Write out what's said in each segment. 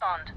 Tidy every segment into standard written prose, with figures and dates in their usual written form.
Bond.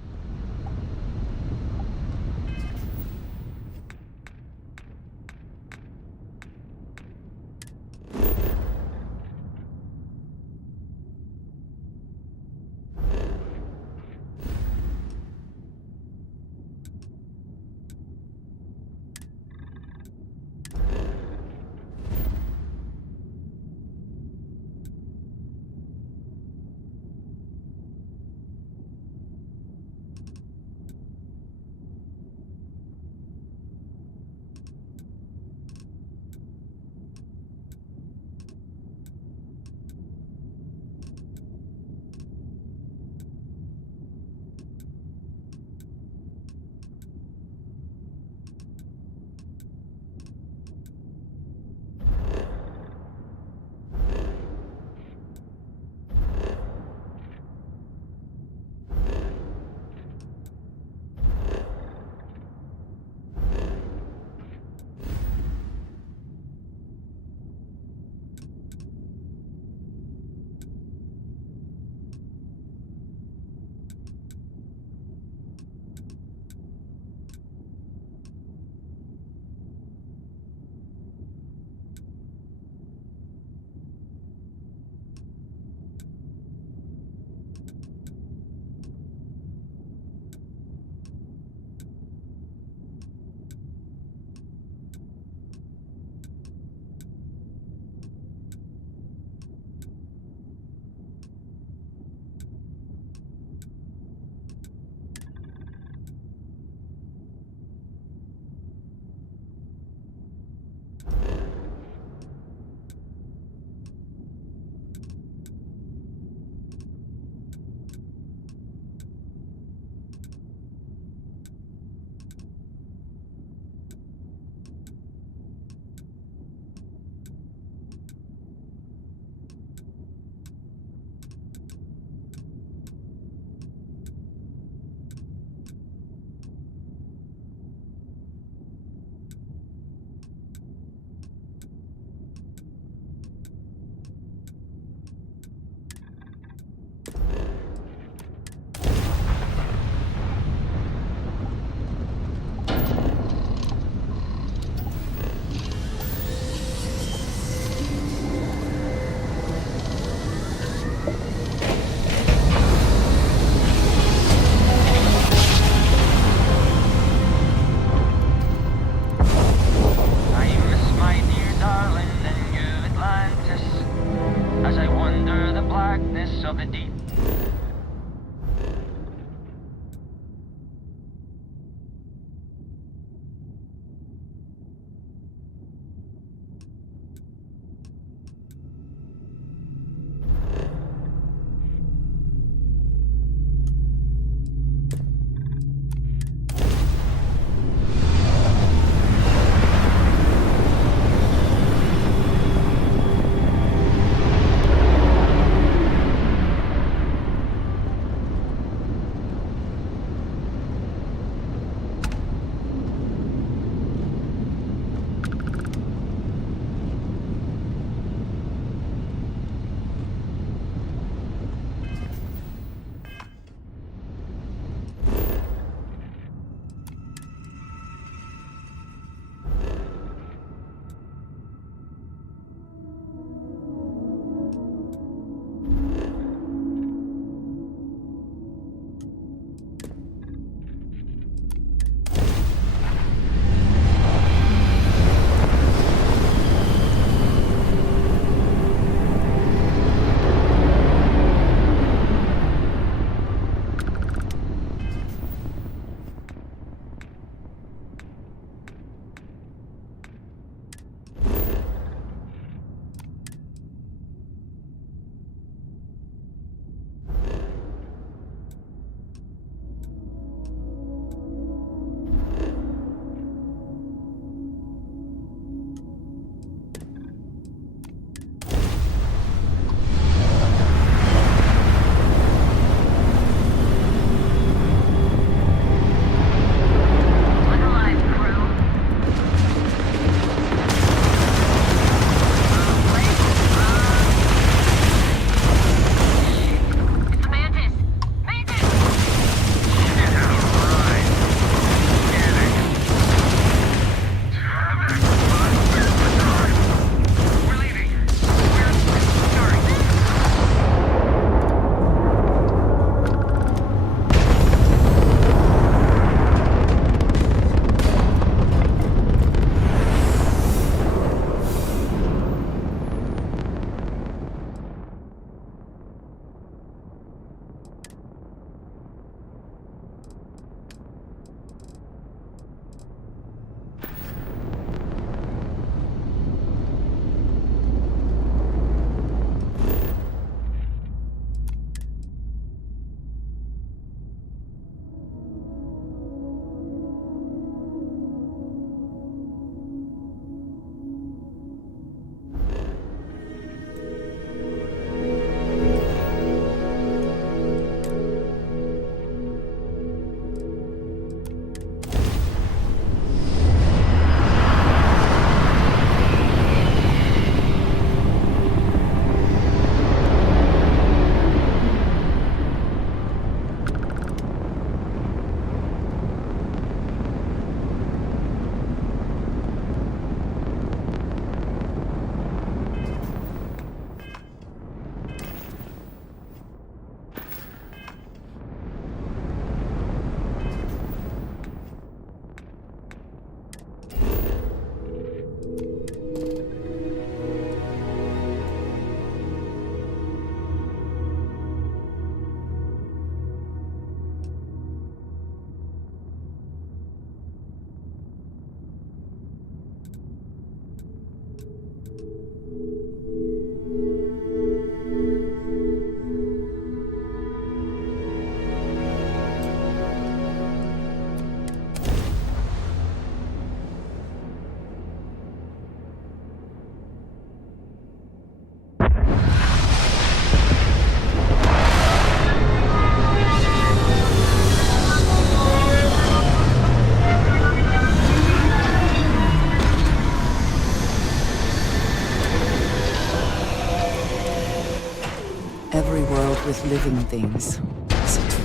Collecting things.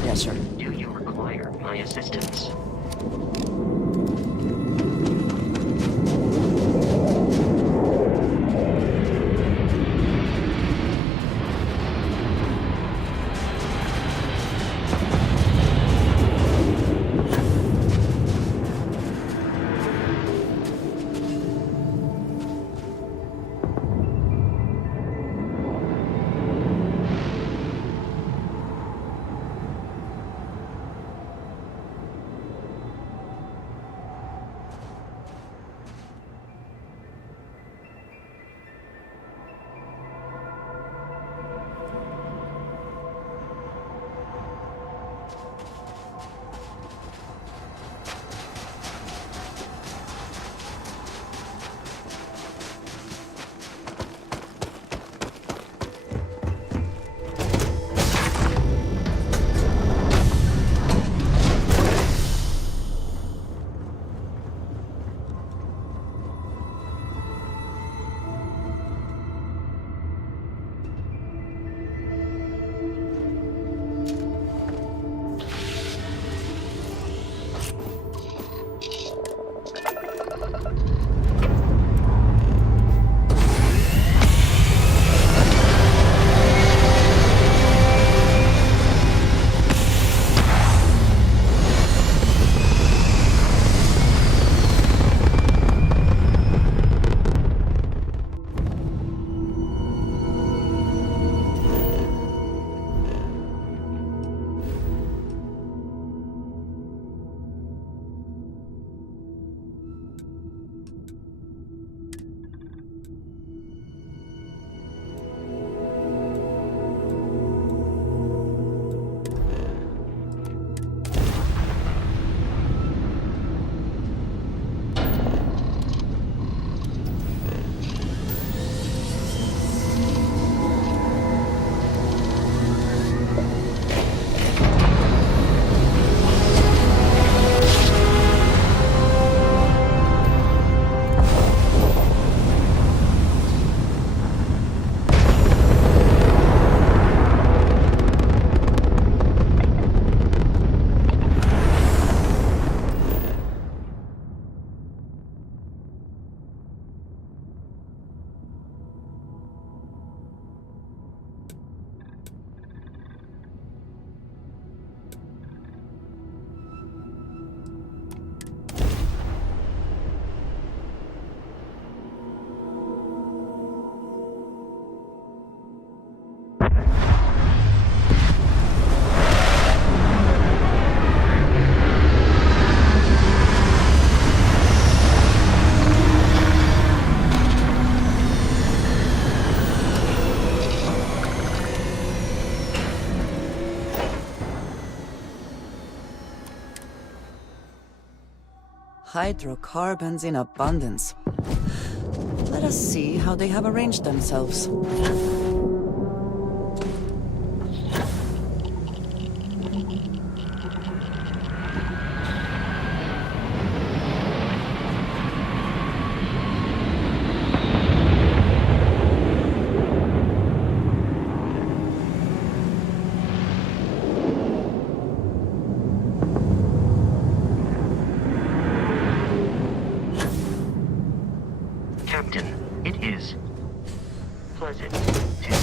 Yeah, sure. Do you require my assistance? Hydrocarbons in abundance. Let us see how they have arranged themselves. Captain, it is pleasant to...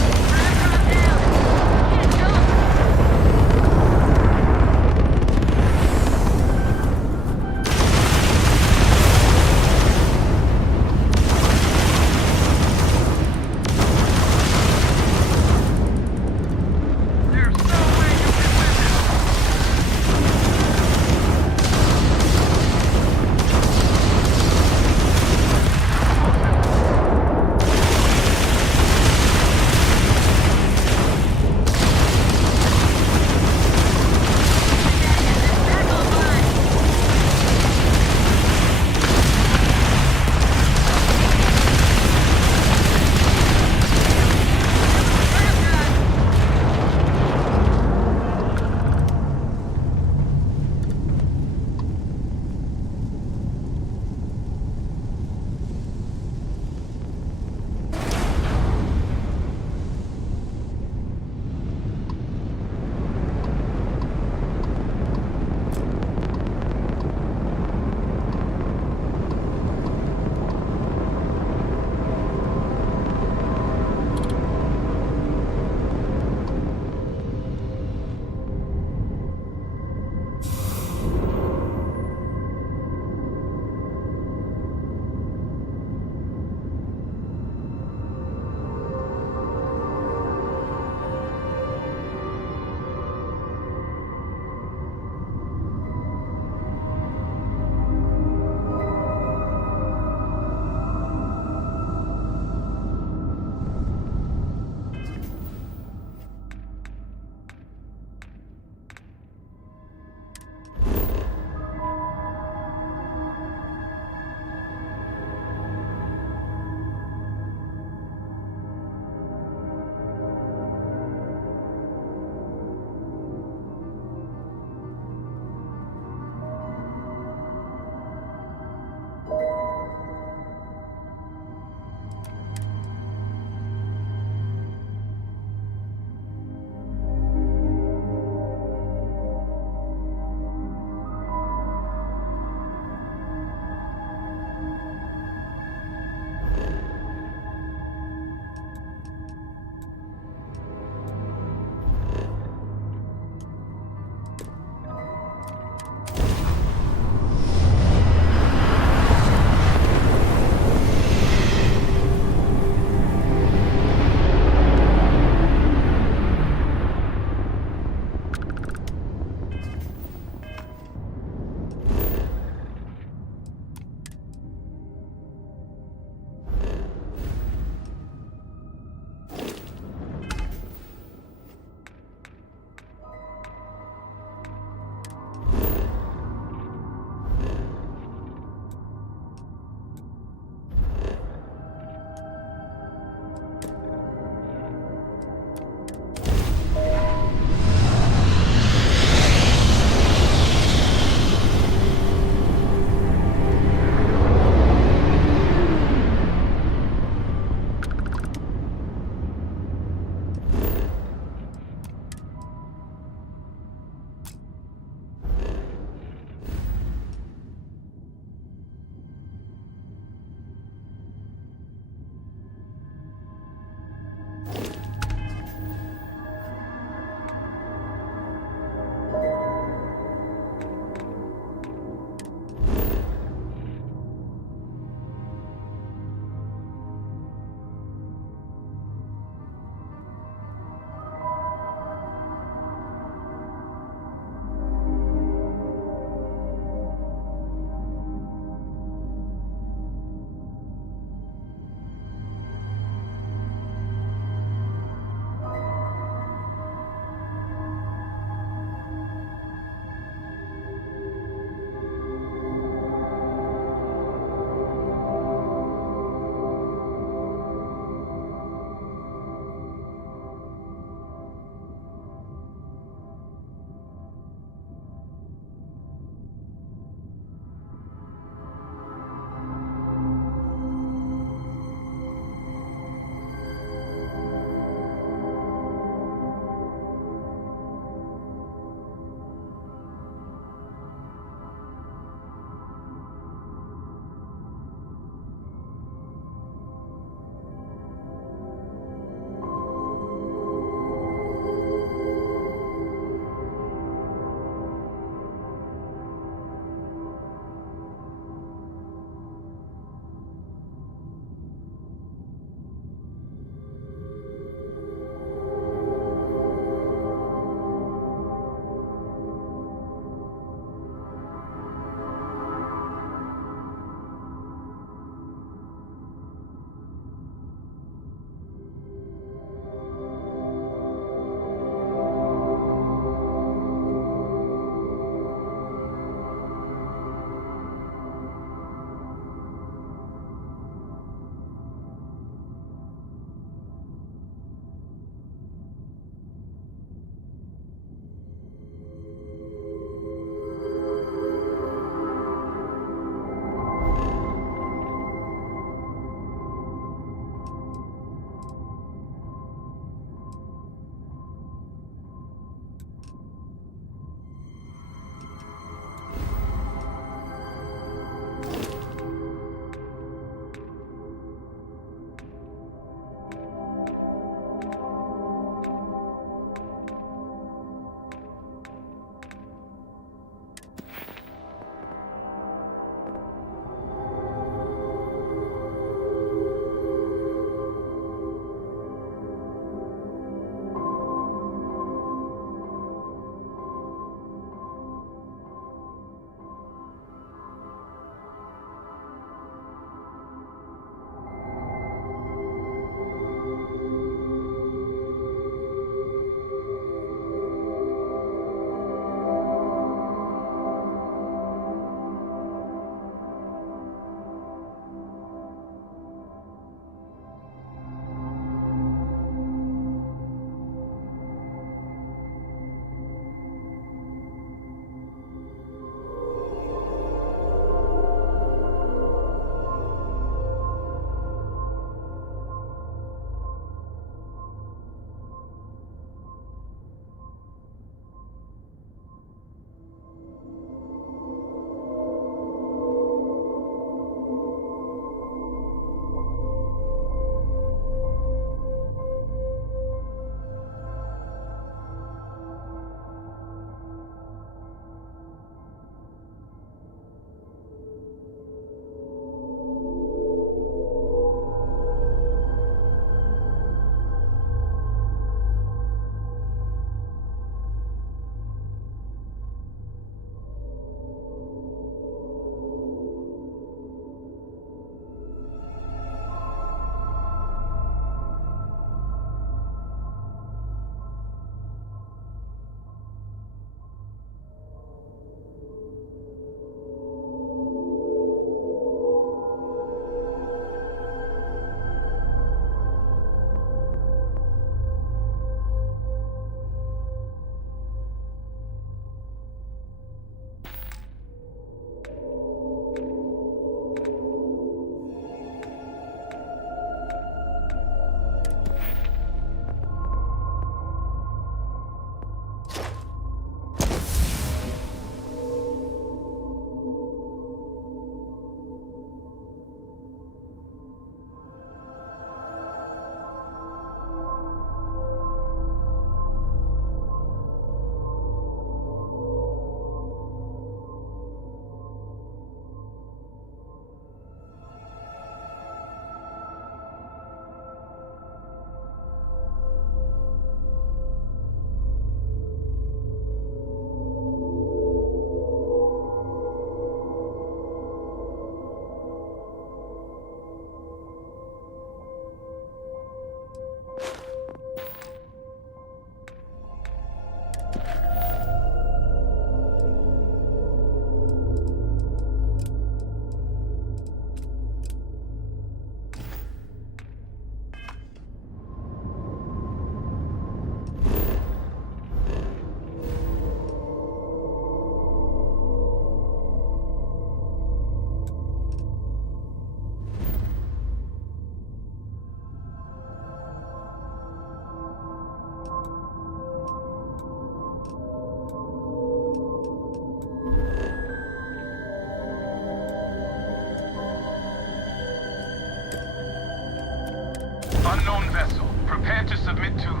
prepared to submit to...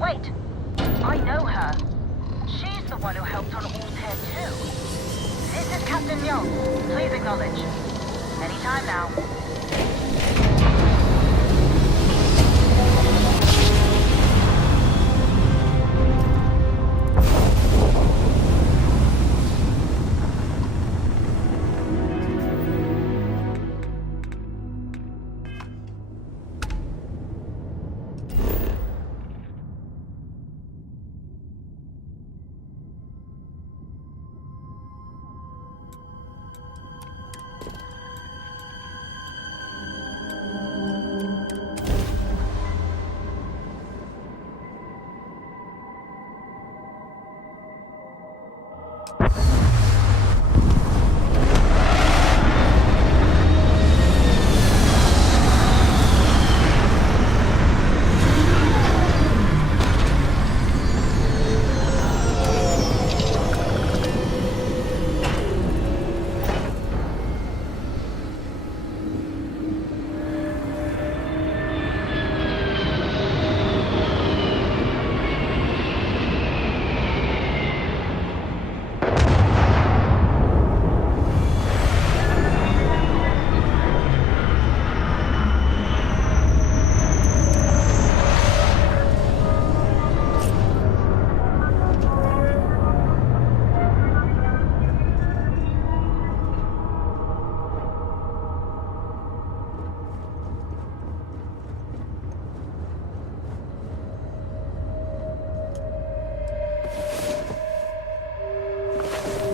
Wait! I know her. She's the one who helped on Altair 2. This is Captain Young. Please acknowledge. Anytime now.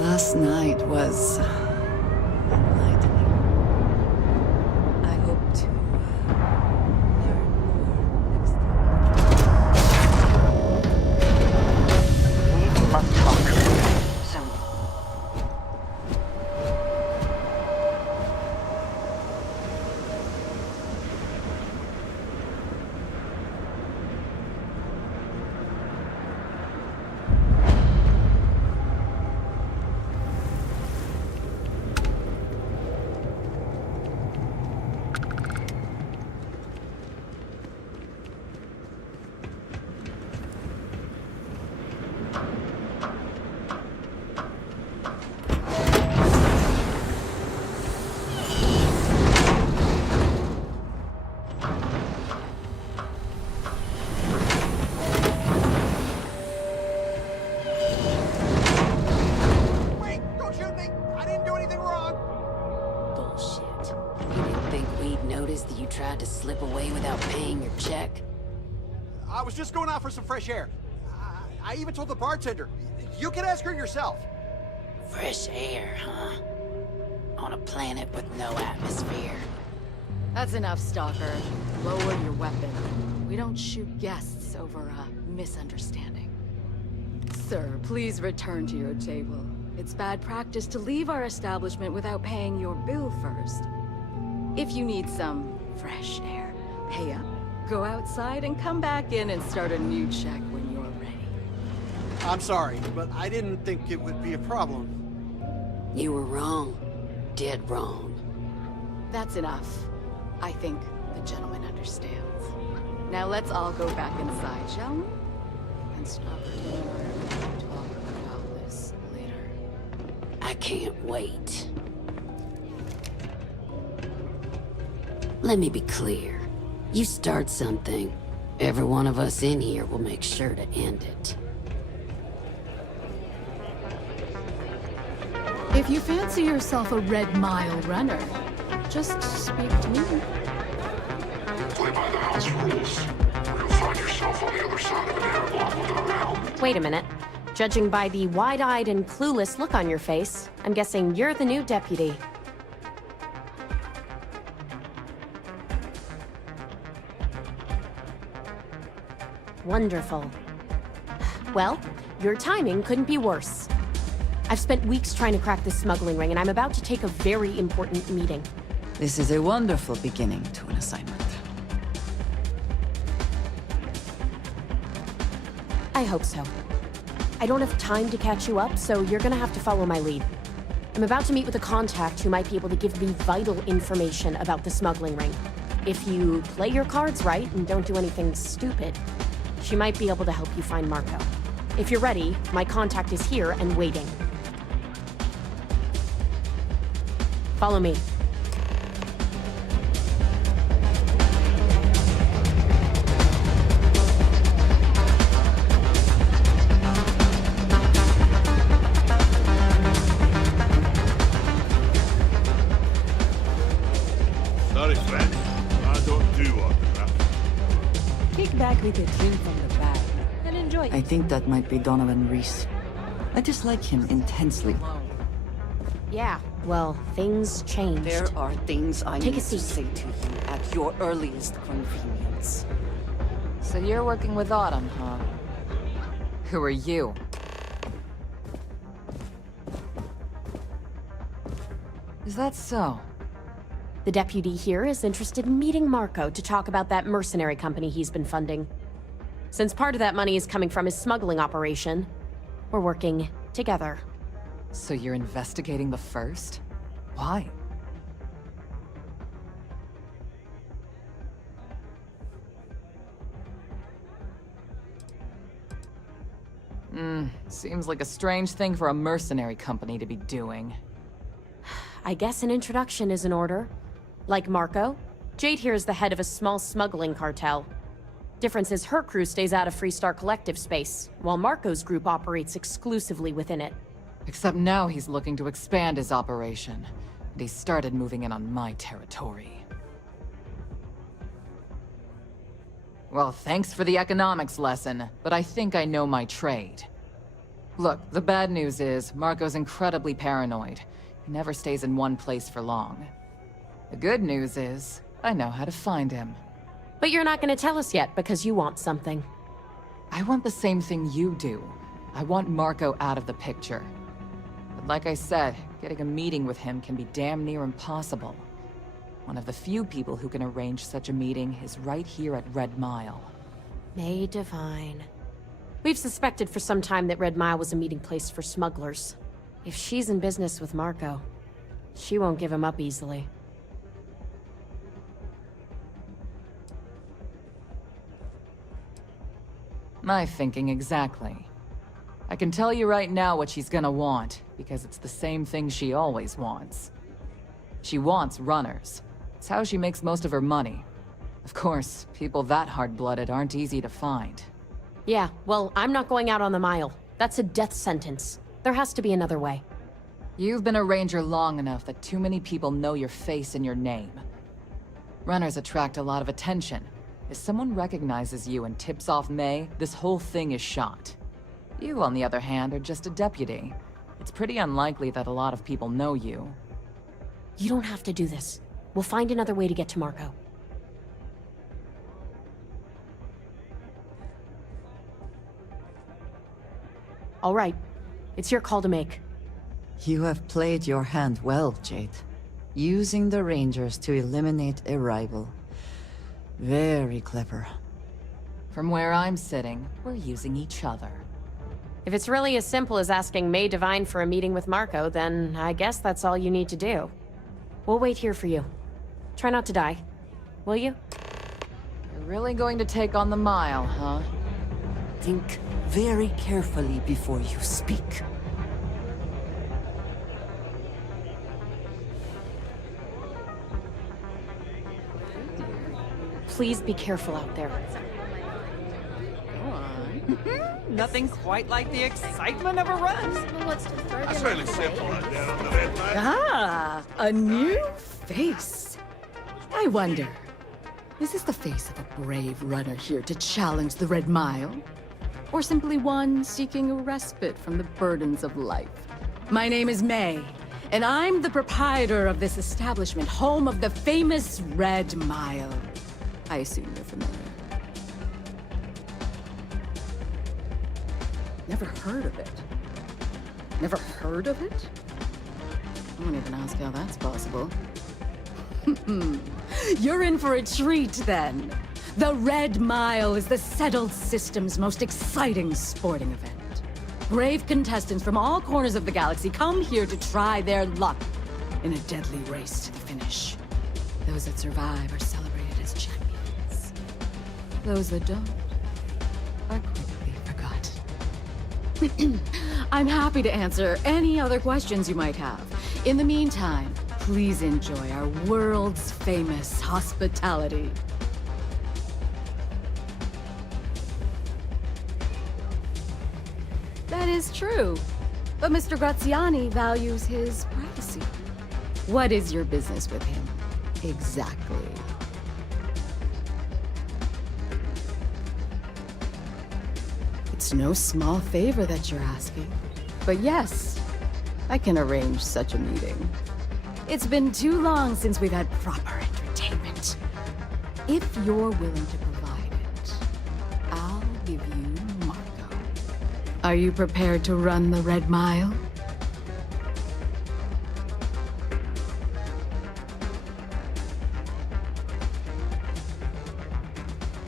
Last night was enlightening. I hope to learn more next time. We must talk. Soon. Tried to slip away without paying your check? I was just going out for some fresh air. I even told the bartender. You can ask her yourself. Fresh air, huh? On a planet with no atmosphere. That's enough, Stalker. Lower your weapon. We don't shoot guests over a misunderstanding. Sir, please return to your table. It's bad practice to leave our establishment without paying your bill first. If you need some fresh air, pay up, go outside, and come back in and start a new check when you're ready. I'm sorry, but I didn't think it would be a problem. You were wrong. Dead wrong. That's enough. I think the gentleman understands. Now let's all go back inside, shall we? And stop and talk about this later. I can't wait. Let me be clear. You start something, every one of us in here will make sure to end it. If you fancy yourself a Red Mile runner, just speak to me. Play by the house rules, or you'll find yourself on the other side of an airlock without help. Wait a minute. Judging by the wide-eyed and clueless look on your face, I'm guessing you're the new deputy. Wonderful. Well, your timing couldn't be worse. I've spent weeks trying to crack this smuggling ring, and I'm about to take a very important meeting. This is a wonderful beginning to an assignment. I hope so. I don't have time to catch you up, so you're gonna have to follow my lead. I'm about to meet with a contact who might be able to give me vital information about the smuggling ring. If you play your cards right and don't do anything stupid, she might be able to help you find Marco. If you're ready, my contact is here and waiting. Follow me. Sorry, friend. I don't do autographs. Kick back with a drink from the bag and enjoy it. I think that might be Donovan Reese. I dislike him intensely. Yeah, well, things changed. There are things I Take a need to seat. say to you at your earliest convenience. So you're working with Autumn, huh? Who are you? Is that so? The deputy here is interested in meeting Marco to talk about that mercenary company he's been funding. Since part of that money is coming from his smuggling operation, we're working together. So you're investigating the first? Why? Seems like a strange thing for a mercenary company to be doing. I guess an introduction is in order. Like Marco, Jade here is the head of a small smuggling cartel. Difference is her crew stays out of Freestar Collective space, while Marco's group operates exclusively within it. Except now he's looking to expand his operation, and he started moving in on my territory. Well, thanks for the economics lesson, but I think I know my trade. Look, the bad news is, Marco's incredibly paranoid. He never stays in one place for long. The good news is, I know how to find him. But you're not going to tell us yet because you want something. I want the same thing you do. I want Marco out of the picture. But like I said, getting a meeting with him can be damn near impossible. One of the few people who can arrange such a meeting is right here at Red Mile. May Divine. We've suspected for some time that Red Mile was a meeting place for smugglers. If she's in business with Marco, she won't give him up easily. My thinking exactly. I can tell you right now what she's gonna want, because it's the same thing she always wants. She wants runners. It's how she makes most of her money. Of course, people that hard-blooded aren't easy to find. Yeah, well, I'm not going out on the mile. That's a death sentence. There has to be another way. You've been a ranger long enough that too many people know your face and your name. Runners attract a lot of attention. If someone recognizes you and tips off May, this whole thing is shot. You, on the other hand, are just a deputy. It's pretty unlikely that a lot of people know you. You don't have to do this. We'll find another way to get to Marco. All right. It's your call to make. You have played your hand well, Jade. Using the Rangers to eliminate a rival. Very clever. From where I'm sitting, we're using each other. If it's really as simple as asking May Divine for a meeting with Marco, then I guess that's all you need to do. We'll wait here for you. Try not to die. Will you? You're really going to take on the mile, huh? Think very carefully before you speak. Please be careful out there. Go on. Nothing quite like the excitement of a run. That's fairly simple right there on the red line. Ah, a new face. I wonder, is this the face of a brave runner here to challenge the Red Mile? Or simply one seeking a respite from the burdens of life? My name is May, and I'm the proprietor of this establishment, home of the famous Red Mile. I assume you're familiar. Never heard of it. Never heard of it? I won't even ask how that's possible. You're in for a treat, then. The Red Mile is the settled system's most exciting sporting event. Brave contestants from all corners of the galaxy come here to try their luck in a deadly race to the finish. Those that survive are celebrated Those that don't are quickly forgotten. I'm happy to answer any other questions you might have. In the meantime, please enjoy our world's famous hospitality. That is true. But Mr. Graziani values his privacy. What is your business with him? Exactly. It's no small favor that you're asking. But yes, I can arrange such a meeting. It's been too long since we've had proper entertainment. If you're willing to provide it, I'll give you Marco. Are you prepared to run the Red Mile?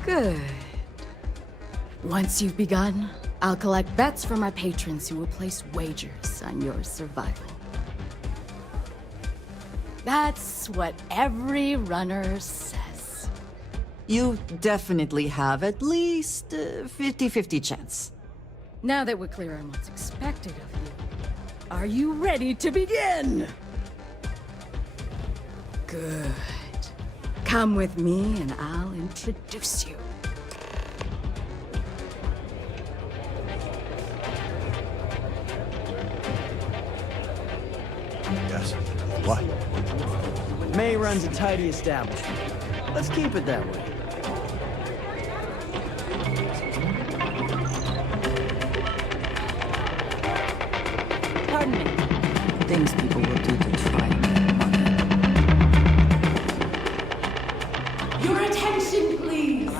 Good. Once you've begun, I'll collect bets from my patrons who will place wagers on your survival. That's what every runner says. You definitely have at least 50-50 chance. Now that we're clear on what's expected of you, are you ready to begin? Good. Come with me and I'll introduce you. Yes. What? May runs a tidy establishment. Let's keep it that way. Pardon me. Things people will do to try and get money. Your attention, please.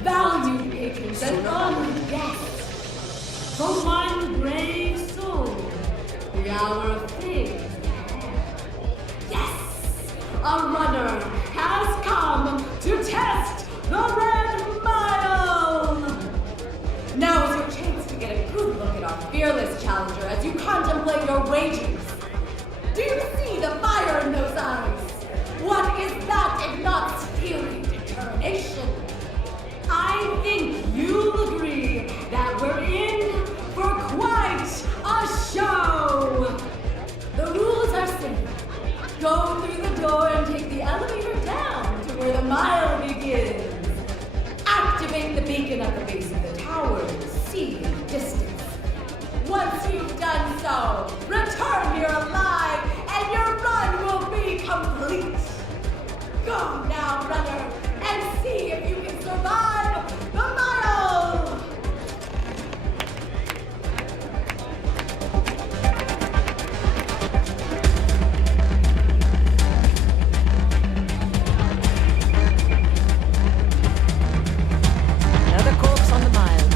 Valued patrons and honored guests. From one brave soul, the hour of fame. Yes, a runner has come to test the Red Mile. Now is your chance to get a good look at our fearless challenger as you contemplate your wagers. Do you see the fire in those eyes? What is that if not steely determination? I think you'll agree that we're in for quite a show. The rules are simple. Go through the door and take the elevator down to where the mile begins. Activate the beacon at the base of the tower to see in the distance. Once you've done so, return here alive and your run will be complete. Go now, runner, and see if you can survive the mile! Another corpse on the mile.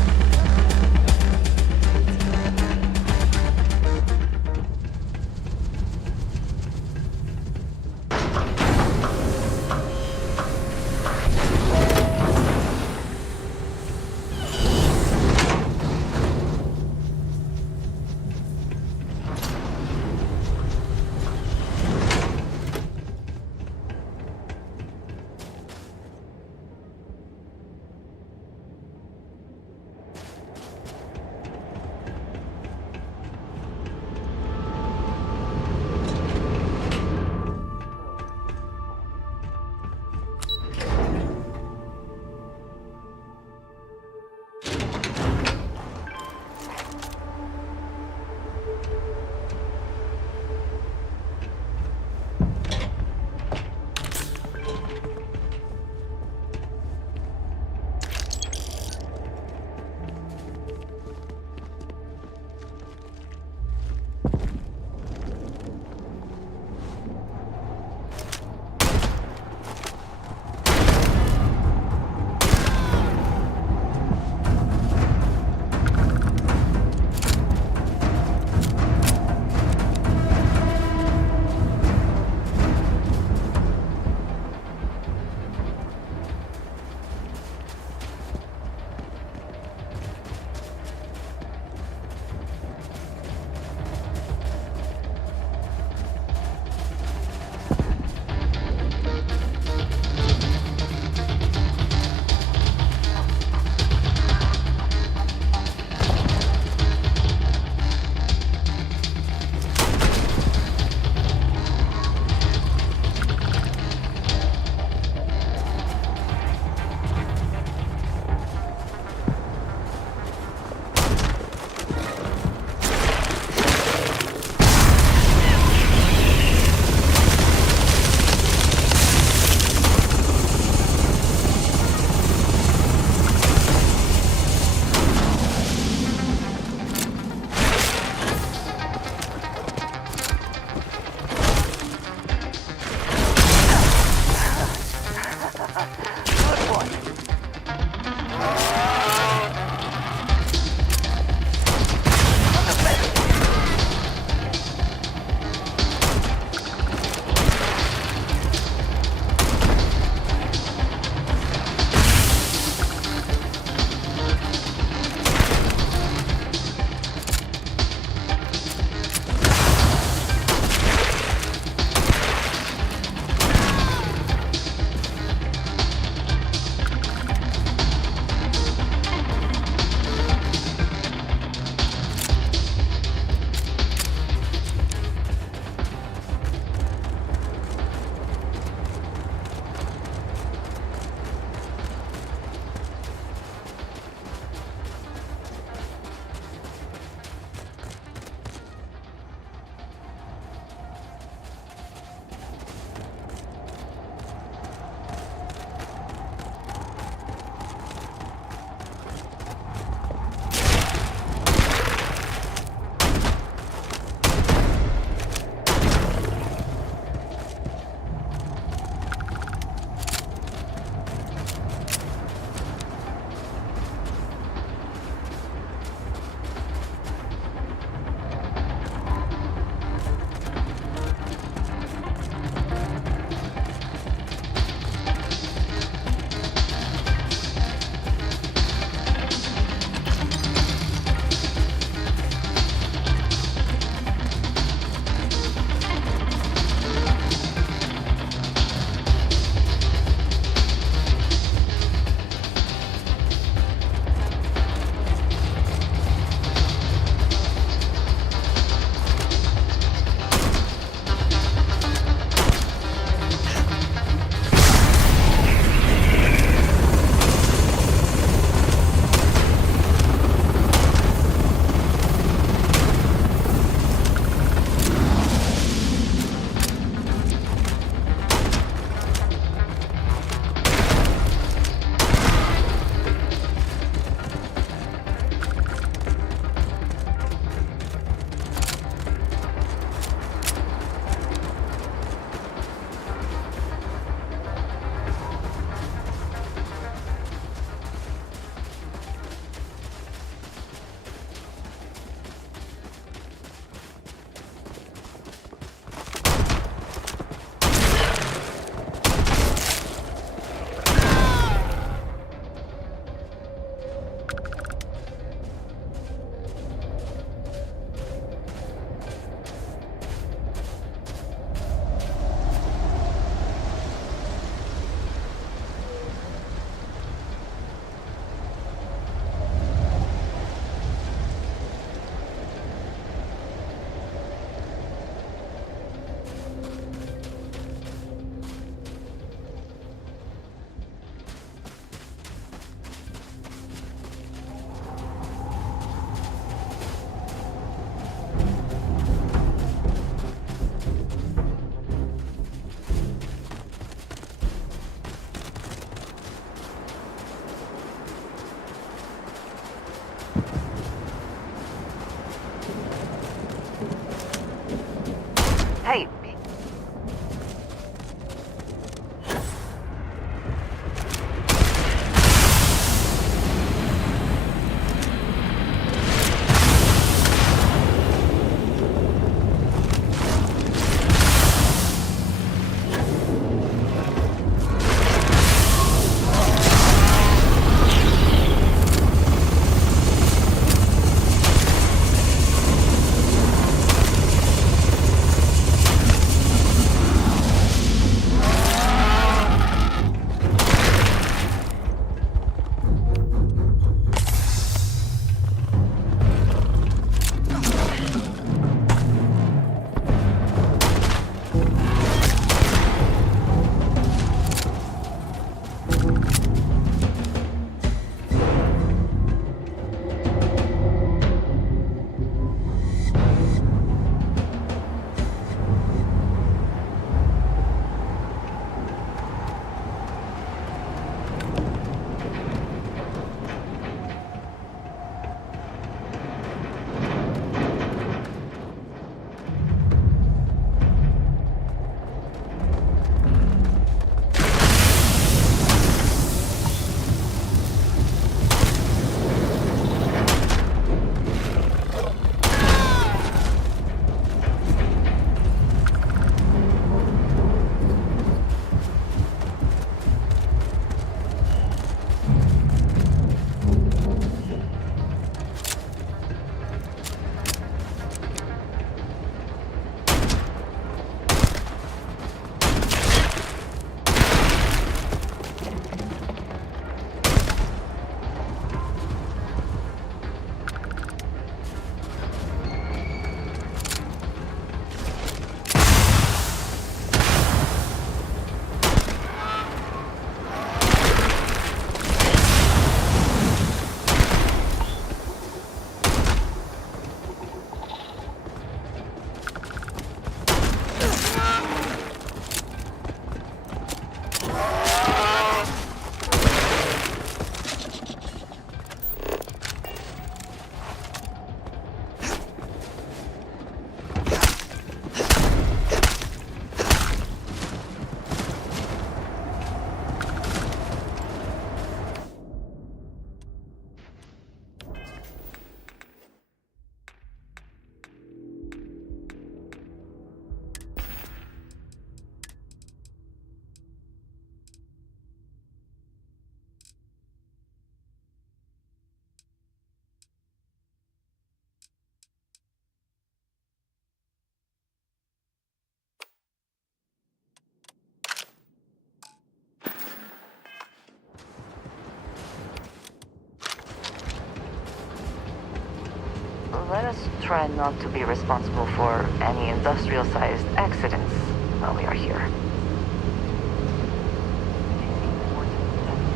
let us try not to be responsible for any industrial-sized accidents while we are here.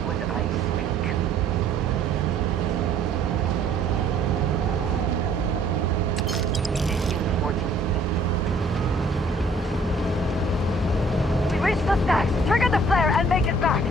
Would I speak? We reached the stacks! Trigger the flare and make it back!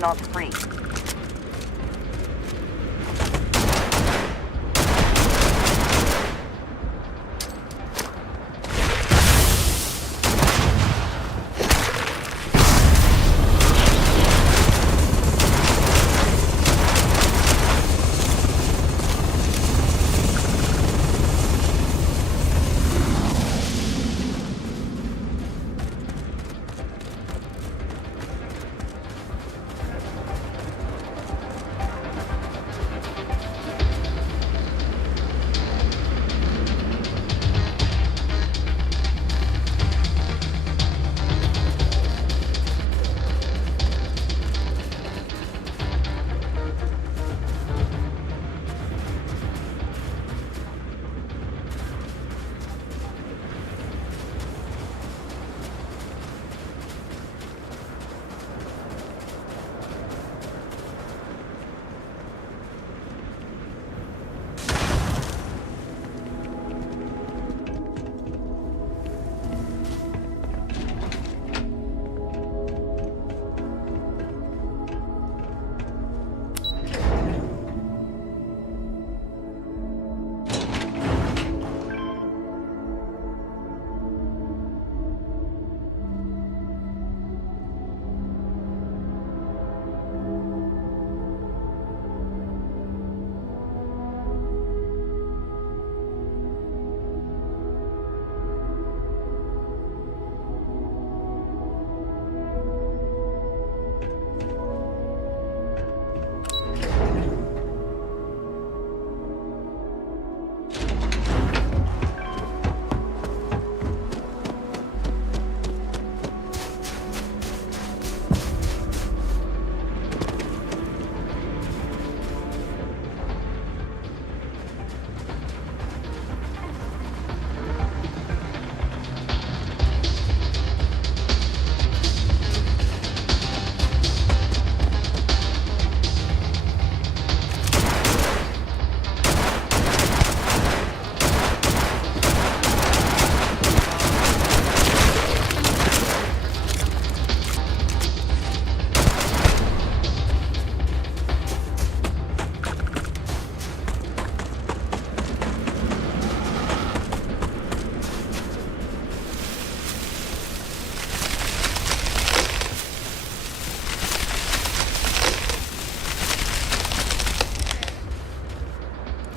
not free.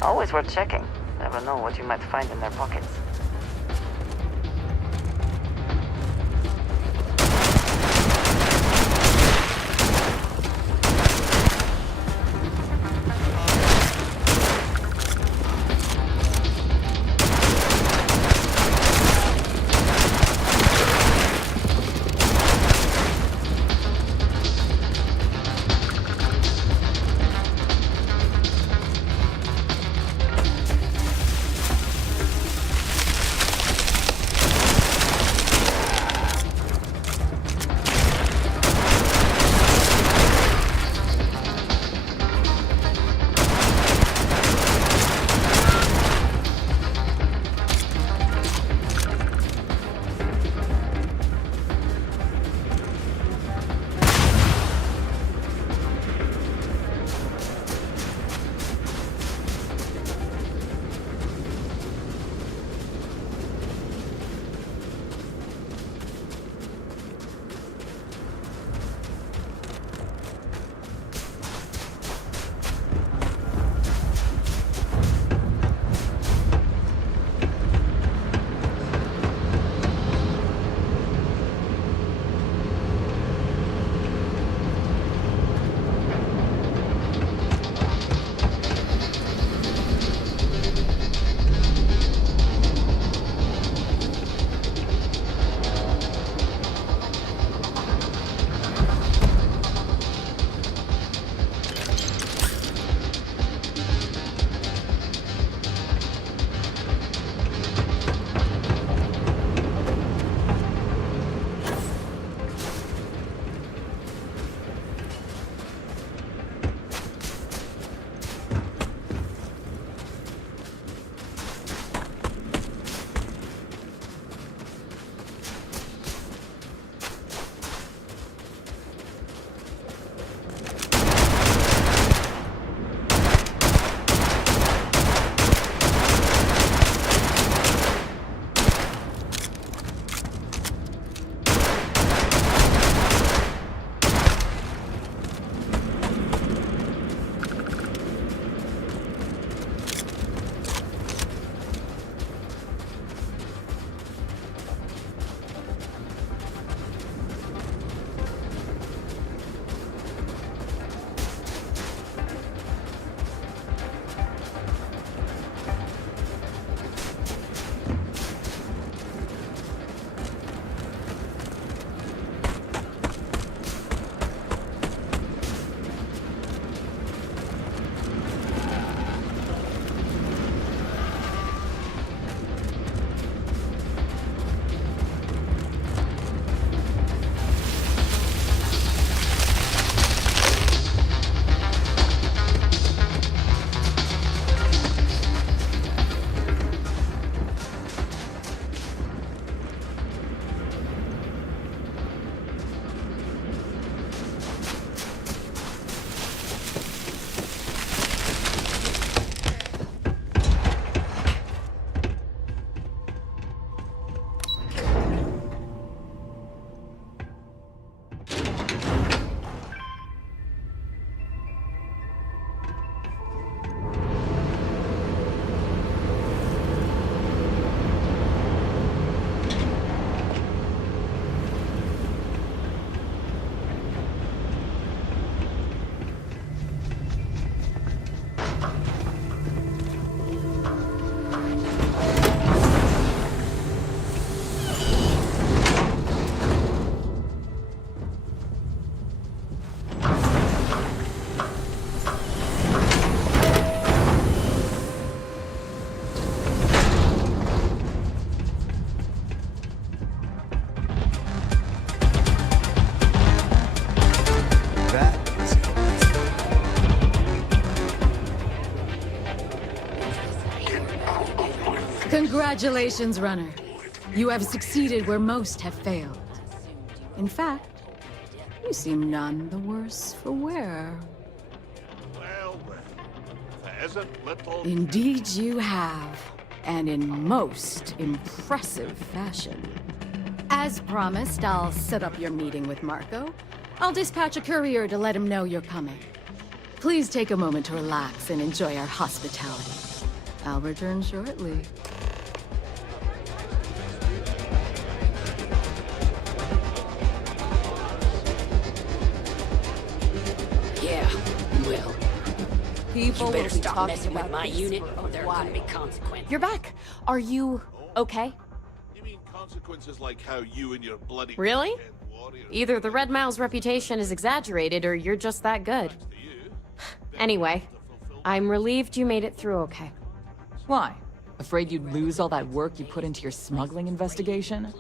Always worth checking. Never know what you might find in their pockets. Congratulations, runner. You have succeeded where most have failed. In fact, you seem none the worse for wear. Well, peasant little... Indeed you have, and in most impressive fashion. As promised, I'll set up your meeting with Marco. I'll dispatch a courier to let him know you're coming. Please take a moment to relax and enjoy our hospitality. I'll return shortly. Yeah, well. People You will better be stop talking messing with about my this unit, for or a there are while. gonna be consequences. You're back. Are you okay? You mean consequences like how you and your bloody... Really? weekend warriors- Either the Red Mile's reputation is exaggerated, or you're just that good. Thanks to you, Anyway, I'm relieved you made it through okay. Why? Afraid you'd lose all that work you put into your smuggling investigation?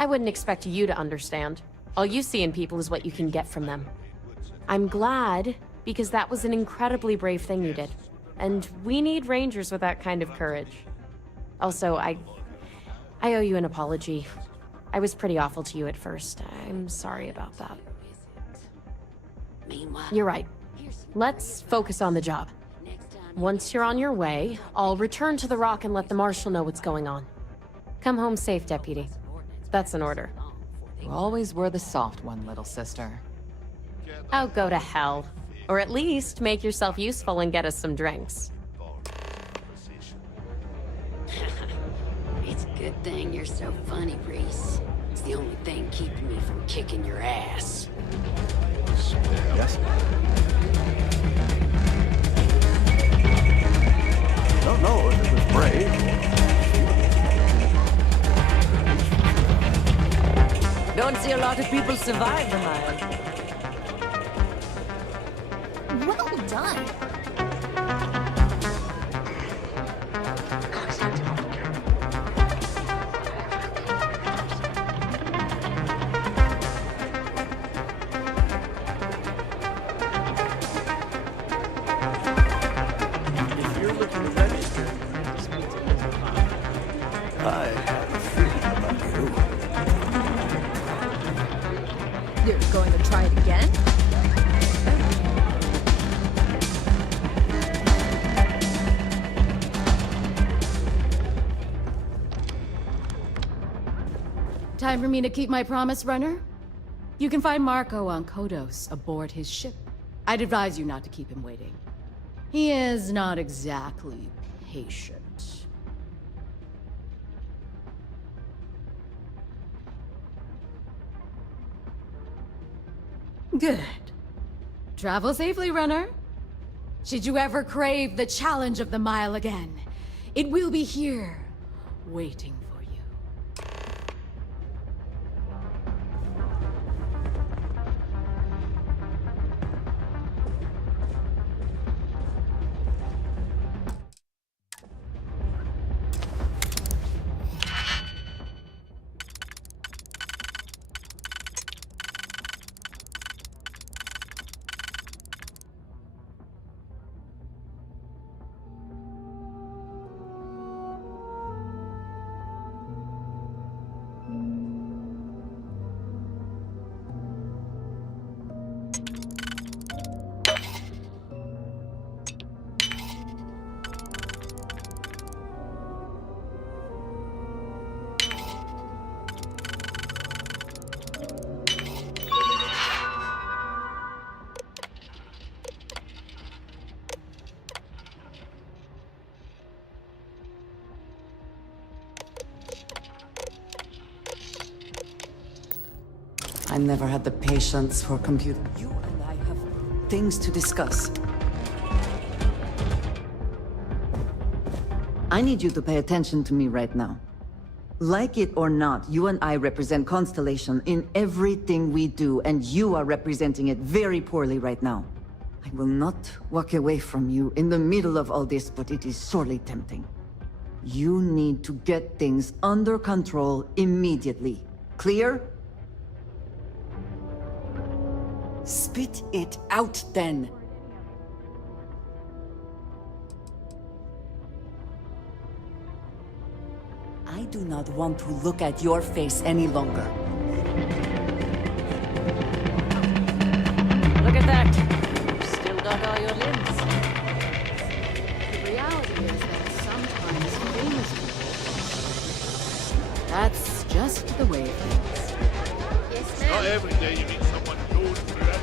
I wouldn't expect you to understand. All you see in people is what you can get from them. I'm glad, because that was an incredibly brave thing you did. And we need rangers with that kind of courage. Also, I owe you an apology. I was pretty awful to you at first. I'm sorry about that. Meanwhile, You're right. Let's focus on the job. Once you're on your way, I'll return to the Rock and let the Marshal know what's going on. Come home safe, Deputy. That's an order. You always were the soft one, little sister. Oh, go to hell. Or at least make yourself useful and get us some drinks. it's a good thing you're so funny, Reese. It's the only thing keeping me from kicking your ass. Yes? Don't know if it was brave. Don't see a lot of people survive the mile. Well done. If you're looking to register, I have a feeling about you. You're going to try it again? Time for me to keep my promise, runner? You can find Marco on Kodos aboard his ship. I'd advise you not to keep him waiting. He is not exactly patient. Good. Travel safely, runner. Should you ever crave the challenge of the mile again, it will be here, waiting for you. I never had the patience for computer. You and I have things to discuss. I need you to pay attention to me right now. Like it or not, you and I represent Constellation in everything we do, and you are representing it very poorly right now. I will not walk away from you in the middle of all this, but it is sorely tempting. You need to get things under control immediately. Clear? Spit it out, then. I do not want to look at your face any longer. Look at that. You've still got all your limbs. The reality is that sometimes famous people... That's just the way it is. It's not every day you meet someone going through it.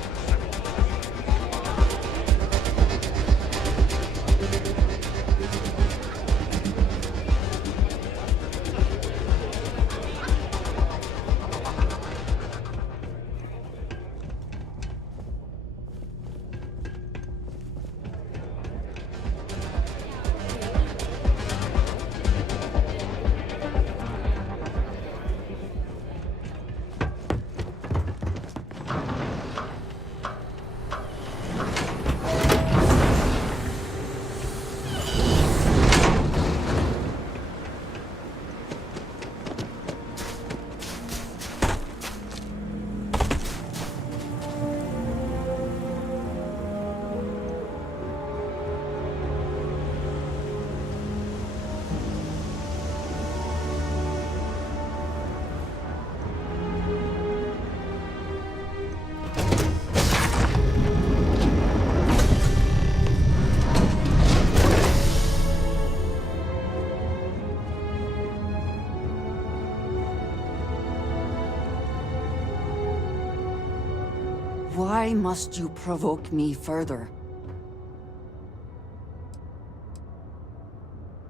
Why must you provoke me further?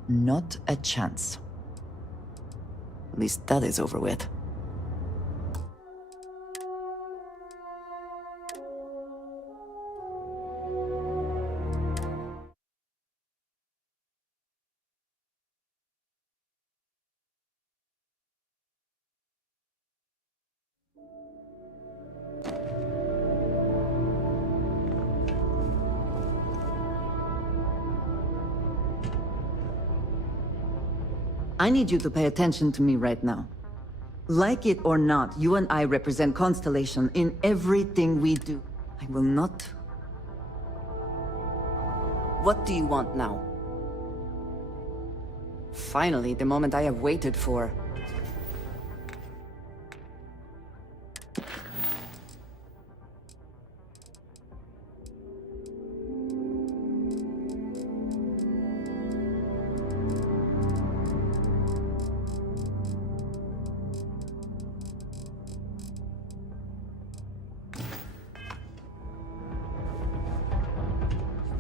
Not a chance. At least that is over with. I need you to pay attention to me right now. Like it or not, you and I represent Constellation in everything we do. I will not... What do you want now? Finally, the moment I have waited for.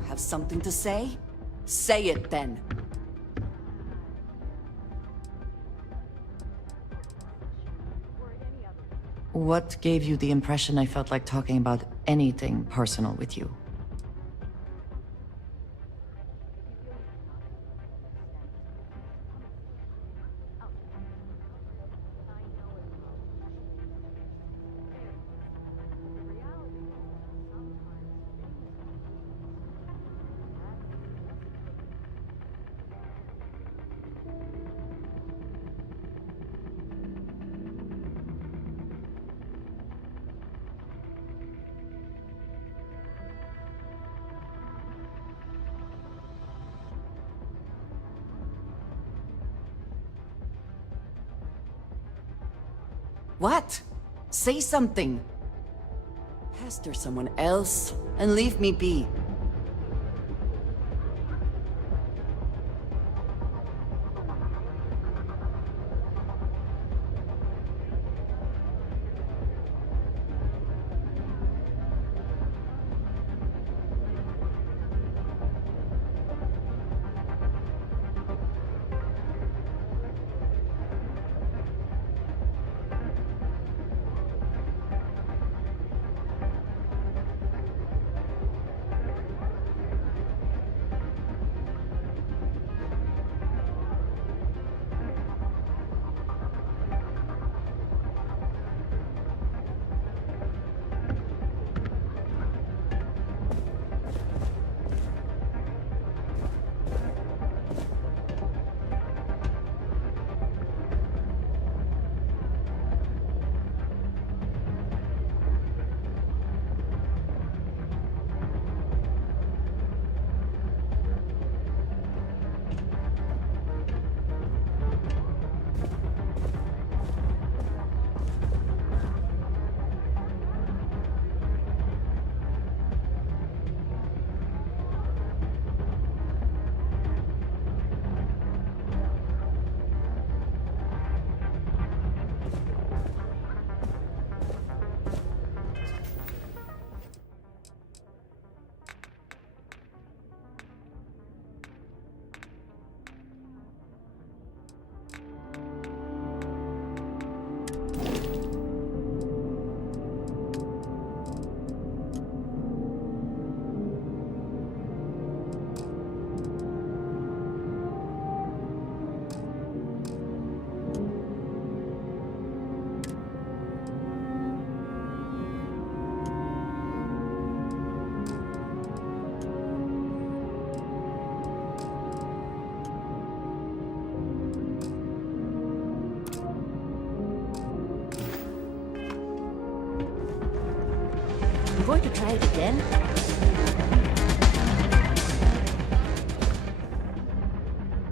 Have something to say? Say it then. What gave you the impression I felt like talking about anything personal with you? What? Say something. Pass to someone else and leave me be. to try it again?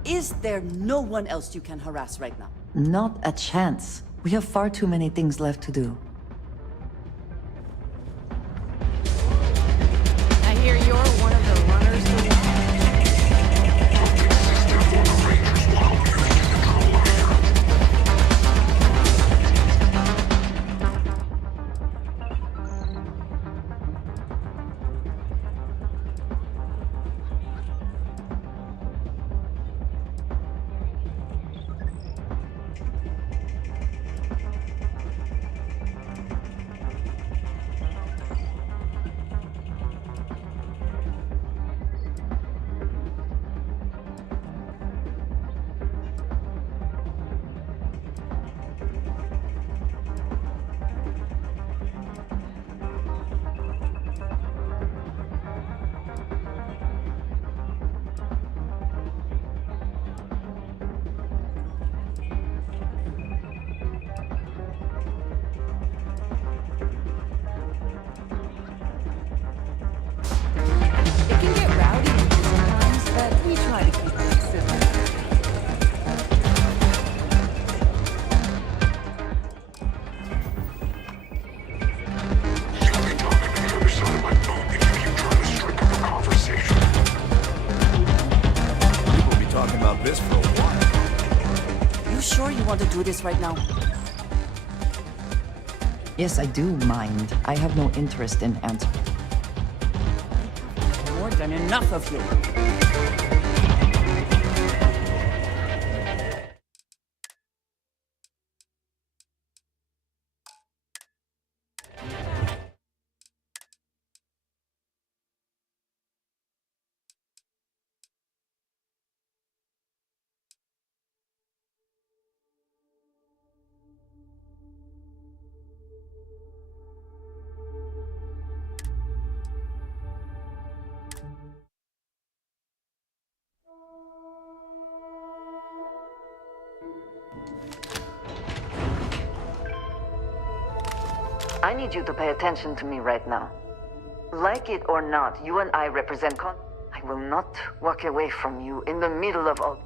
Is there no one else you can harass right now? Not a chance. We have far too many things left to do. I hear you're one of the runners to watch. It can get rowdy in here sometimes, but we try to keep it civil. We'll be talking about this for a while. You sure you want to do this right now? Yes, I do mind. I have no interest in answering. More than enough of you. I need you to pay attention to me right now. Like it or not, you and I represent I will not walk away from you in the middle of all...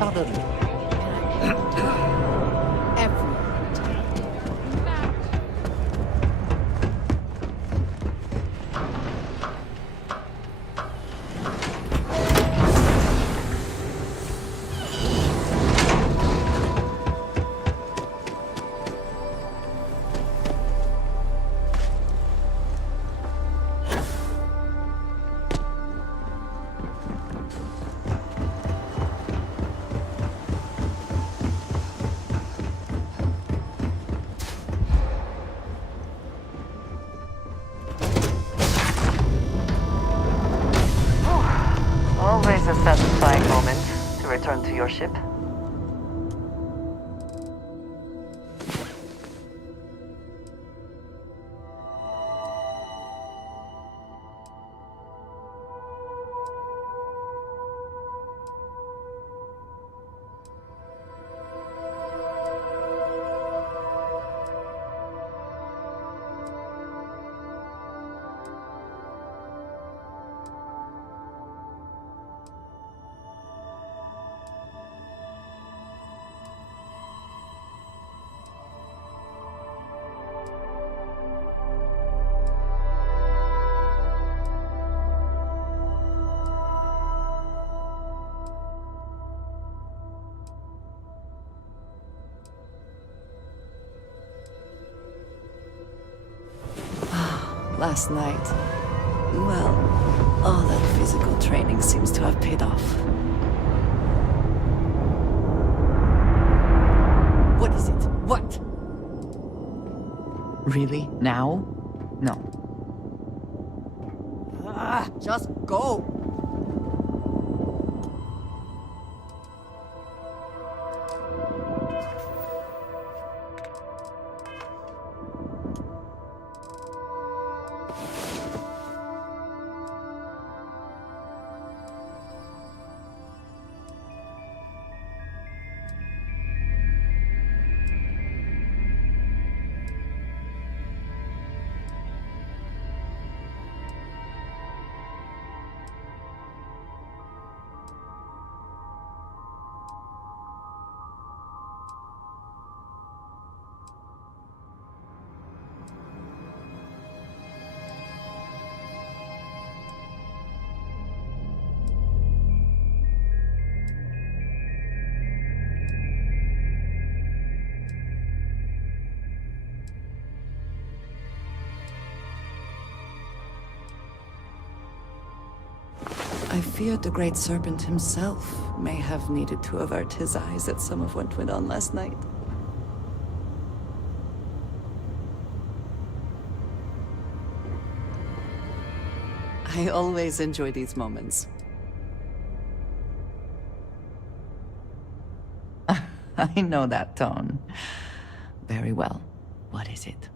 Pardon me. Every Always a satisfying moment to return to your ship. Last night. Well, all that physical training seems to have paid off. What is it? What? Really? Now? No. Just go! I feared the Great Serpent himself may have needed to avert his eyes at some of what went on last night. I always enjoy these moments. I know that tone. Very well. What is it?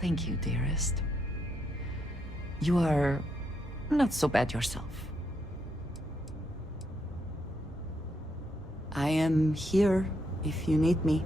Thank you, dearest. You are not so bad yourself. I am here if you need me.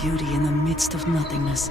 beauty in the midst of nothingness.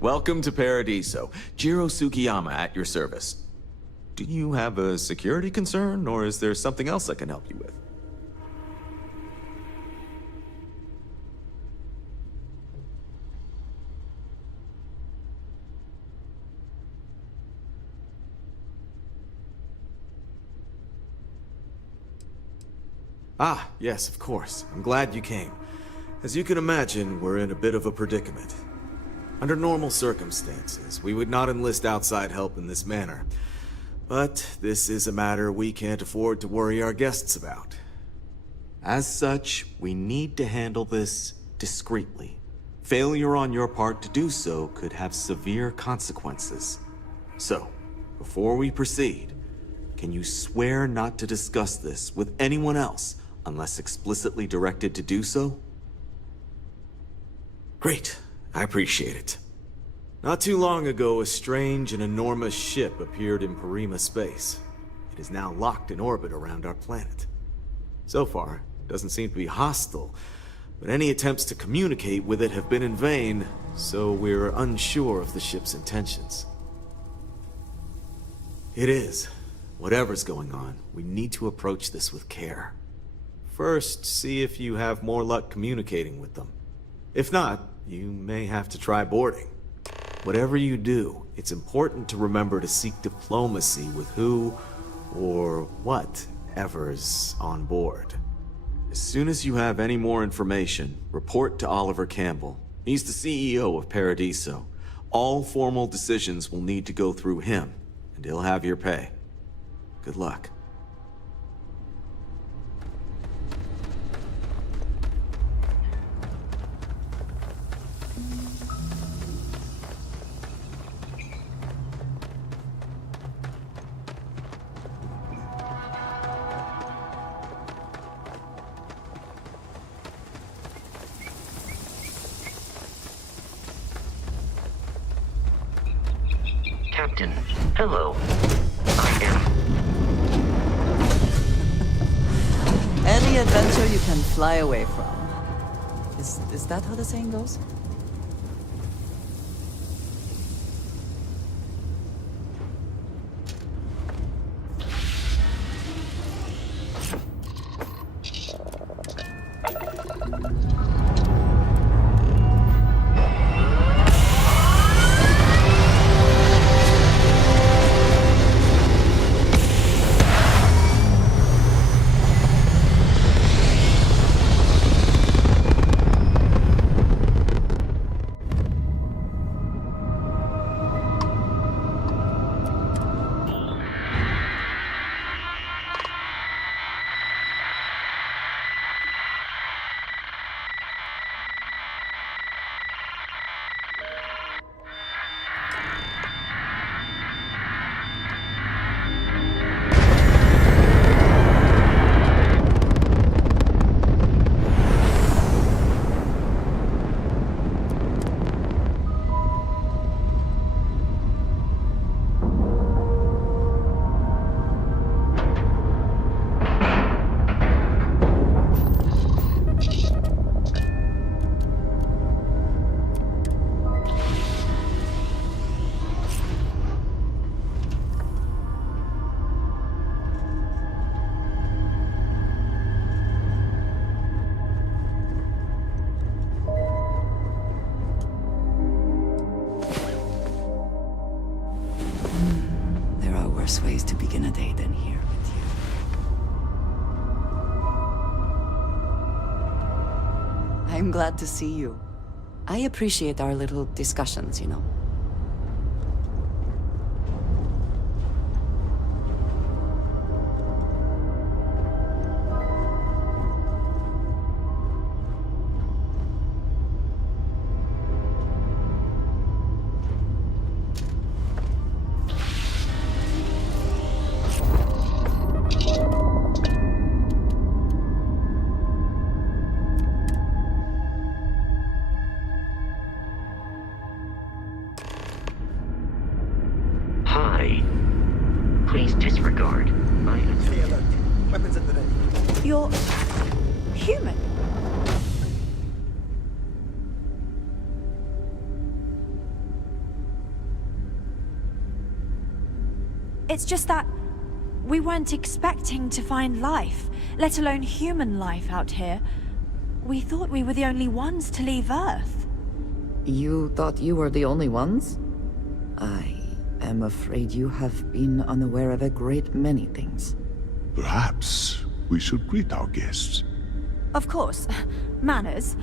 Welcome to Paradiso. Jiro Sugiyama at your service. Do you have a security concern, or is there something else I can help you with? Ah, yes, of course. I'm glad you came. As you can imagine, we're in a bit of a predicament. Under normal circumstances, we would not enlist outside help in this manner. But this is a matter we can't afford to worry our guests about. As such, we need to handle this discreetly. Failure on your part to do so could have severe consequences. So, before we proceed, can you swear not to discuss this with anyone else unless explicitly directed to do so? Great. I appreciate it. Not too long ago, a strange and enormous ship appeared in Parima space. It is now locked in orbit around our planet. So far, it doesn't seem to be hostile, but any attempts to communicate with it have been in vain, so we're unsure of the ship's intentions. It is. Whatever's going on, we need to approach this with care. First, see if you have more luck communicating with them. If not, you may have to try boarding. Whatever you do, it's important to remember to seek diplomacy with who or whatever's on board. As soon as you have any more information, report to Oliver Campbell. He's the CEO of Paradiso. All formal decisions will need to go through him, and he'll have your pay. Good luck. Captain, hello. I am... Any adventure you can fly away from. Is that how the saying goes? to begin a day than here with you. I'm glad to see you. I appreciate our little discussions, you know. Hi. Please disregard. Stay alert. Weapons at the ready. You're human. It's just that we weren't expecting to find life, let alone human life out here. We thought we were the only ones to leave Earth. You thought you were the only ones? I am afraid you have been unaware of a great many things. Perhaps we should greet our guests. Of course. Manners.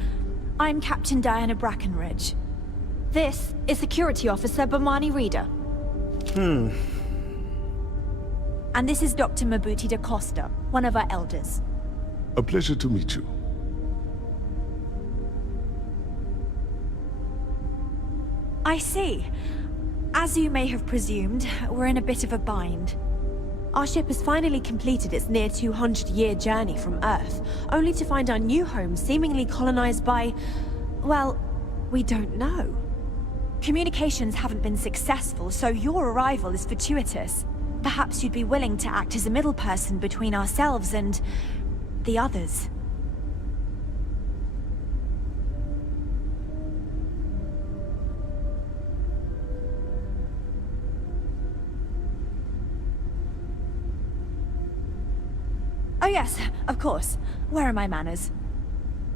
I'm Captain Diana Brackenridge. This is Security Officer Bomani Reader. And this is Dr. Mabuti da Costa, one of our elders. A pleasure to meet you. I see. As you may have presumed, we're in a bit of a bind. Our ship has finally completed its near 200-year journey from Earth, only to find our new home seemingly colonized by... well, we don't know. Communications haven't been successful, so your arrival is fortuitous. Perhaps you'd be willing to act as a middle person between ourselves and... the others. Oh yes, of course. Where are my manners?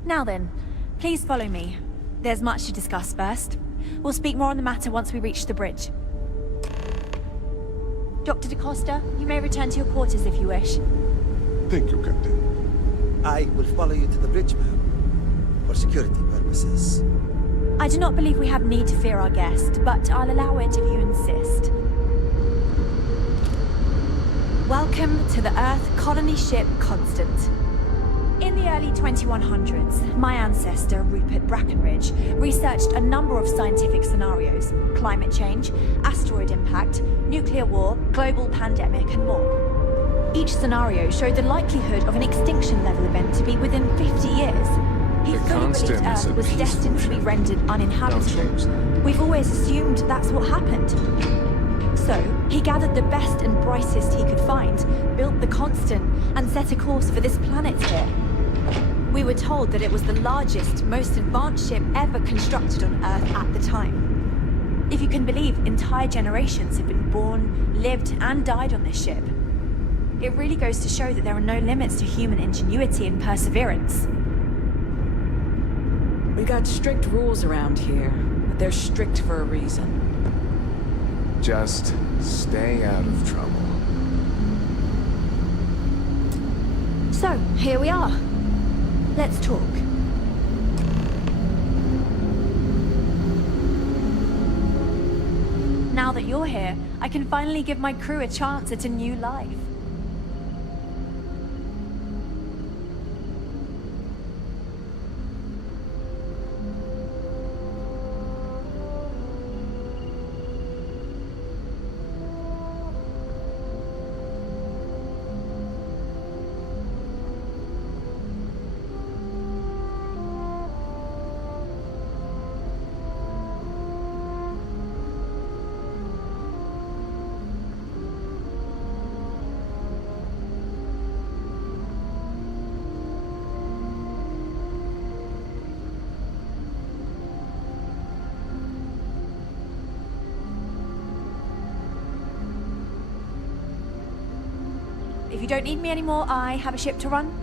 Now then, please follow me. There's much to discuss first. We'll speak more on the matter once we reach the bridge. Dr. da Costa, you may return to your quarters if you wish. Thank you, Captain. I will follow you to the bridge, ma'am. For security purposes. I do not believe we have need to fear our guest, but I'll allow it if you insist. Welcome to the Earth colony ship Constant. In the early 2100s, my ancestor, Rupert Brackenridge, researched a number of scientific scenarios: climate change, asteroid impact, nuclear war, global pandemic, and more. Each scenario showed the likelihood of an extinction-level event to be within 50 years. He fully believed Earth was destined to be rendered uninhabitable. We've always assumed that's what happened. So, he gathered the best and brightest he could find, built the Constant, and set a course for this planet here. We were told that it was the largest, most advanced ship ever constructed on Earth at the time. If you can believe, entire generations have been born, lived, and died on this ship. It really goes to show that there are no limits to human ingenuity and perseverance. We got strict rules around here, but they're strict for a reason. Just stay out of trouble. So, here we are. Let's talk. Now that you're here, I can finally give my crew a chance at a new life. If you don't need me anymore, I have a ship to run.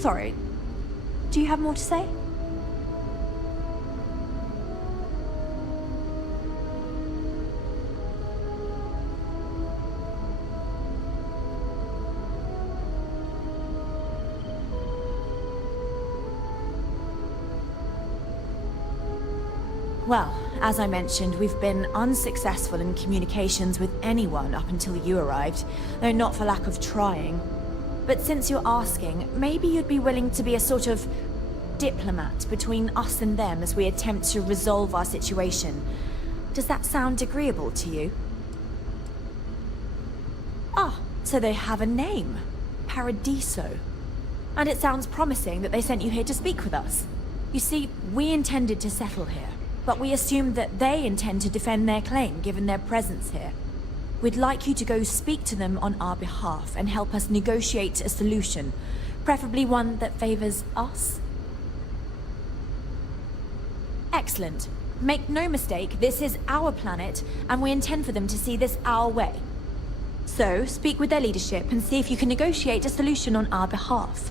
sorry. Do you have more to say? Well, as I mentioned, we've been unsuccessful in communications with anyone up until you arrived, though not for lack of trying. But since you're asking, maybe you'd be willing to be a sort of diplomat between us and them as we attempt to resolve our situation. Does that sound agreeable to you? Ah, so they have a name. Paradiso. And it sounds promising that they sent you here to speak with us. You see, we intended to settle here, but we assumed that they intend to defend their claim given their presence here. We'd like you to go speak to them on our behalf and help us negotiate a solution, preferably one that favors us. Excellent. Make no mistake, this is our planet, and we intend for them to see this our way. So, speak with their leadership and see if you can negotiate a solution on our behalf.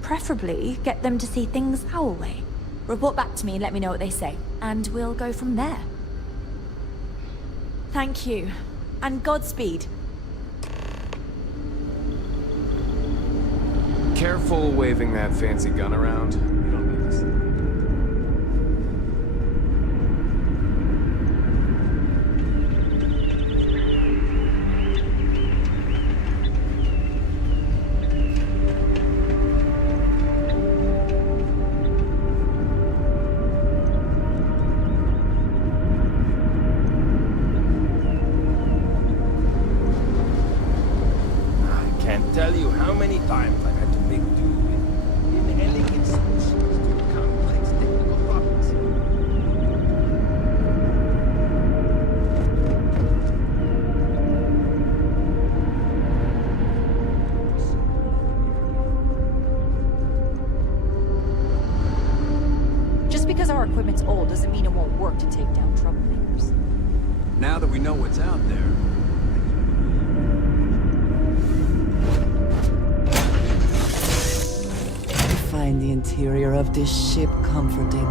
Preferably, get them to see things our way. Report back to me and let me know what they say, and we'll go from there. Thank you, and Godspeed. Careful waving that fancy gun around. You don't need this. Tell you how many times I've had to make do with inelegant solutions to complex technical problems. Just because our equipment's old doesn't mean it won't work to take down troublemakers. Now that we know what's out there, Find the interior of this ship comforting.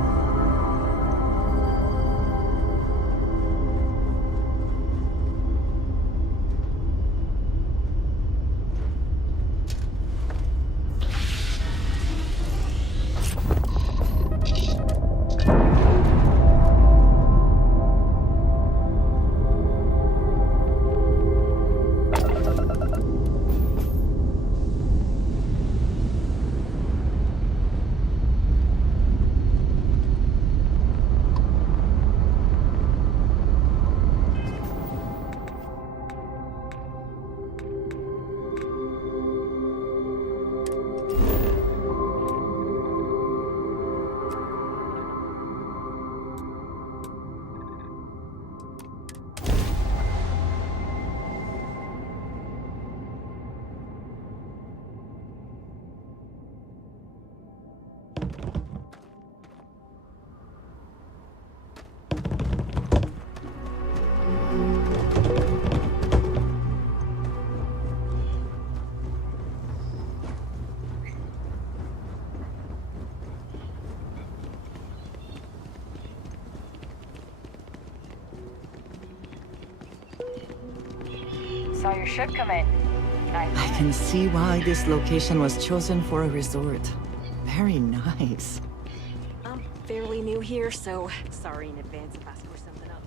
Saw your ship come in. Nice. I can see why this location was chosen for a resort. Very nice. I'm fairly new here, so sorry in advance if I screw something up.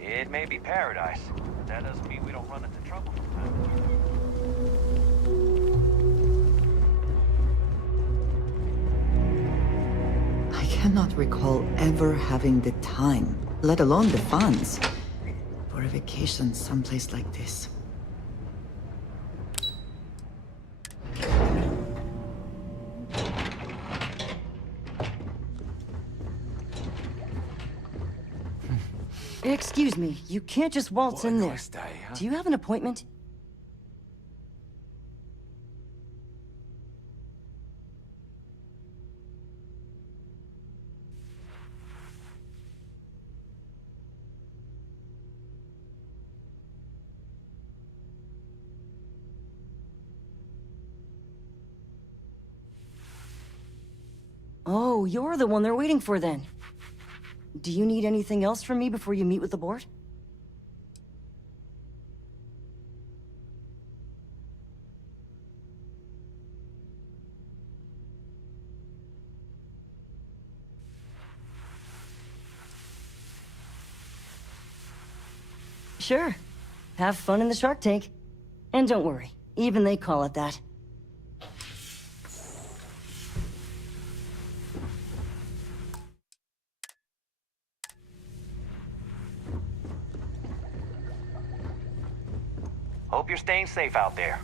It may be paradise, but that doesn't mean we don't run into trouble from time to time. I cannot recall ever having the time, let alone the funds, for a vacation someplace like this. Excuse me, you can't just waltz in there. Huh? Do you have an appointment? Oh, you're the one they're waiting for then. Do you need anything else from me before you meet with the board? Sure. Have fun in the shark tank. And don't worry, even they call it that. Hope you're staying safe out there.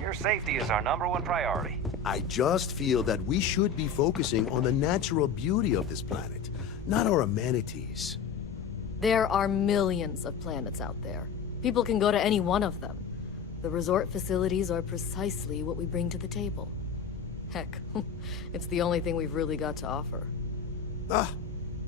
Your safety is our #1 priority. I just feel that we should be focusing on the natural beauty of this planet, not our amenities. There are millions of planets out there. People can go to any one of them. The resort facilities are precisely what we bring to the table. Heck, it's the only thing we've really got to offer.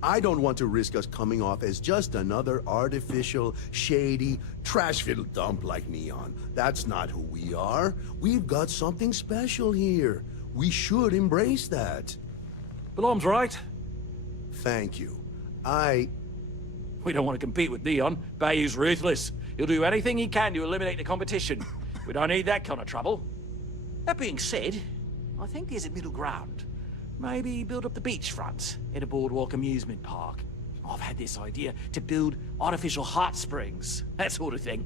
I don't want to risk us coming off as just another artificial, shady, trash-filled dump like Neon. That's not who we are. We've got something special here. We should embrace that. Belom's right. Thank you. We don't want to compete with Neon. Bayou's ruthless. He'll do anything he can to eliminate the competition. We don't need that kind of trouble. That being said, I think there's a middle ground. Maybe build up the beachfront in a boardwalk amusement park. I've had this idea to build artificial hot springs, that sort of thing.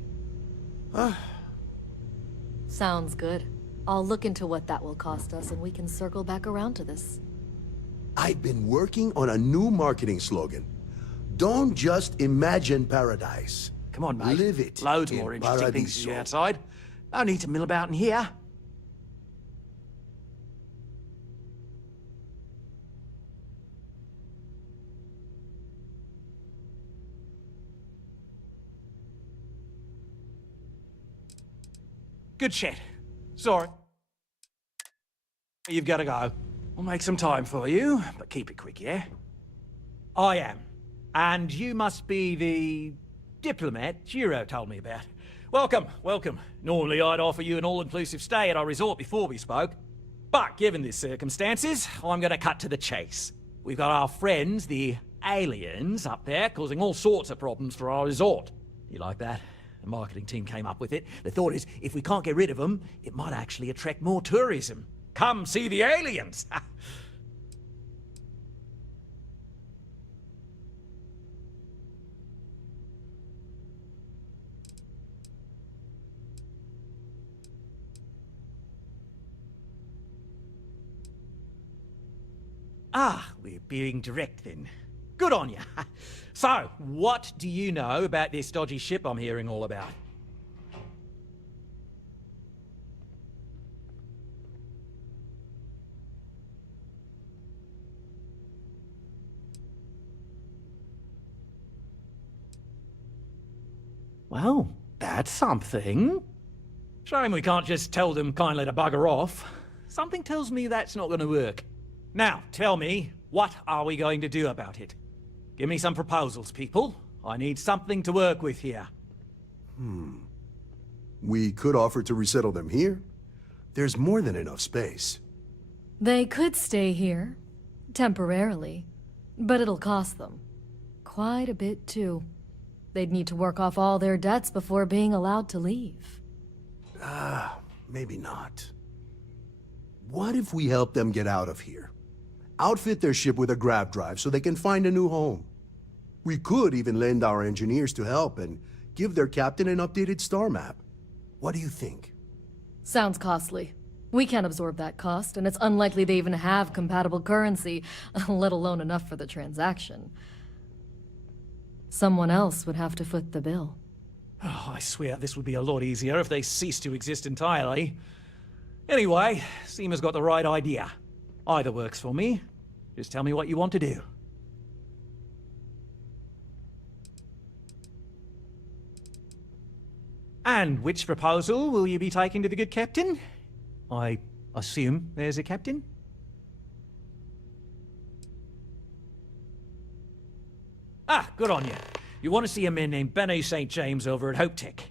Sounds good. I'll look into what that will cost us and we can circle back around to this. I've been working on a new marketing slogan. Don't just imagine paradise. Come on, mate. Live it. Loads more interesting things to do outside. No need to mill about in here. Good shit. Sorry. You've got to go. I'll make some time for you, but keep it quick, yeah? I am. And you must be the diplomat Jiro told me about. Welcome, welcome. Normally I'd offer you an all-inclusive stay at our resort before we spoke. But given the circumstances, I'm gonna cut to the chase. We've got our friends, the aliens, up there, causing all sorts of problems for our resort. You like that? The marketing team came up with it. The thought is, if we can't get rid of them, it might actually attract more tourism. Come see the aliens! We're being direct then. Good on you. So, what do you know about this dodgy ship I'm hearing all about? Well, that's something. Shame we can't just tell them kindly to bugger off. Something tells me that's not going to work. Now, tell me, what are we going to do about it? Give me some proposals, people. I need something to work with here. We could offer to resettle them here. There's more than enough space. They could stay here, temporarily, but it'll cost them. Quite a bit, too. They'd need to work off all their debts before being allowed to leave. Maybe not. What if we help them get out of here? Outfit their ship with a grav drive so they can find a new home. We could even lend our engineers to help and give their captain an updated star map. What do you think? Sounds costly. We can't absorb that cost, and it's unlikely they even have compatible currency, let alone enough for the transaction. Someone else would have to foot the bill. Oh, I swear this would be a lot easier if they ceased to exist entirely. Anyway, Seema's got the right idea. Either works for me. Just tell me what you want to do. And which proposal will you be taking to the good captain? I assume there's a captain? Ah, good on you. You want to see a man named Benny St. James over at Hope Tech.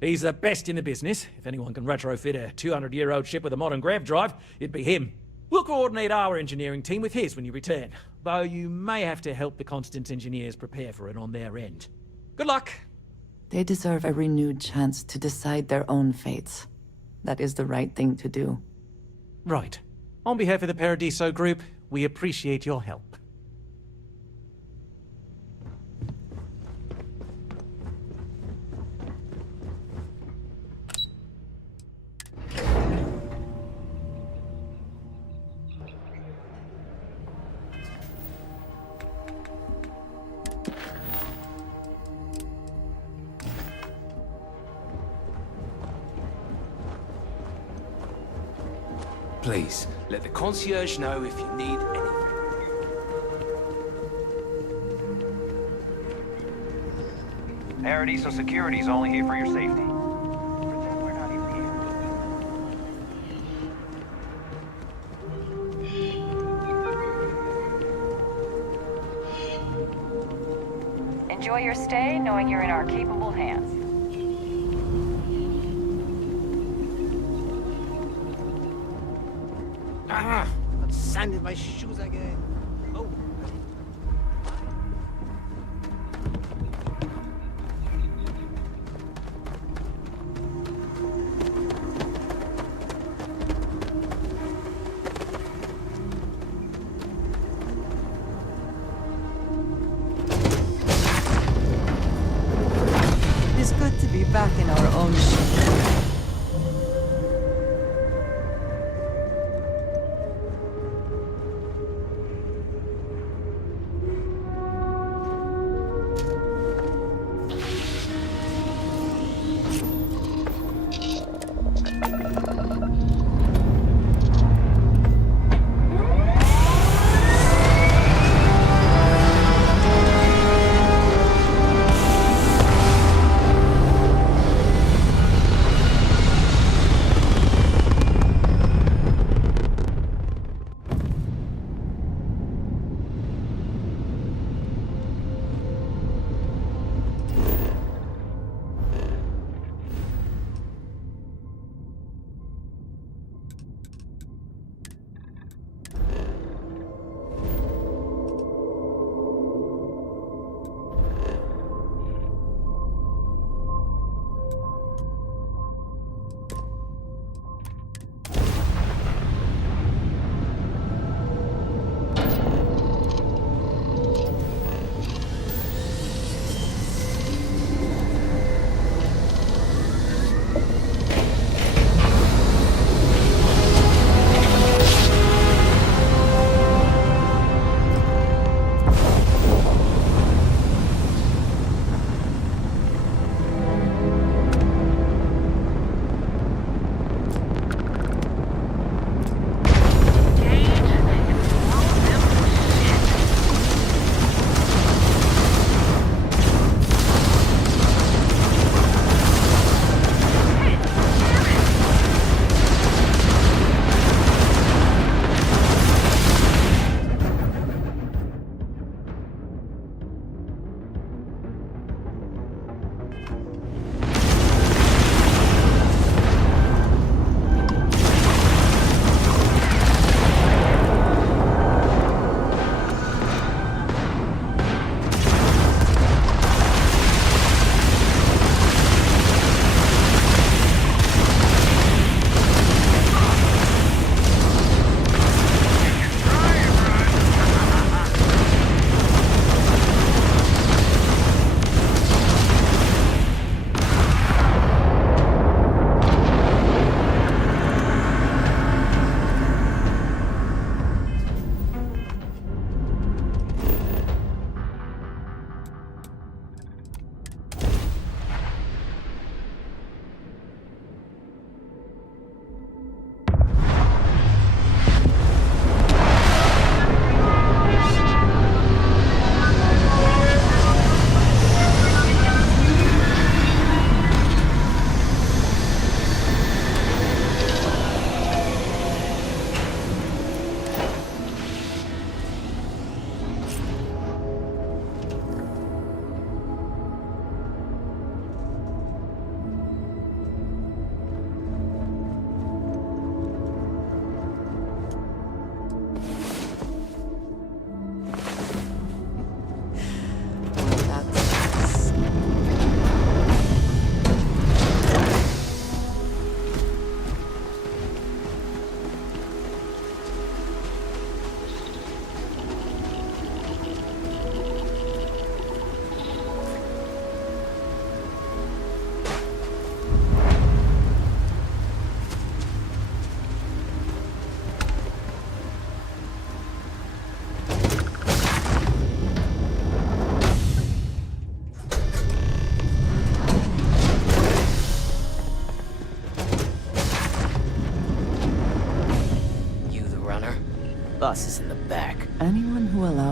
He's the best in the business. If anyone can retrofit a 200-year-old ship with a modern grav drive, it'd be him. We'll coordinate our engineering team with his when you return, though you may have to help the Constance engineers prepare for it on their end. Good luck! They deserve a renewed chance to decide their own fates. That is the right thing to do. Right. On behalf of the Paradiso Group, we appreciate your help. Please, let the concierge know if you need anything. Paradiso Security's only here for your safety. Pretend we're not even here. Enjoy your stay, knowing you're in our capable hands. Ah! Got sand in my shoes again. Oh. It is good to be back in our own ship.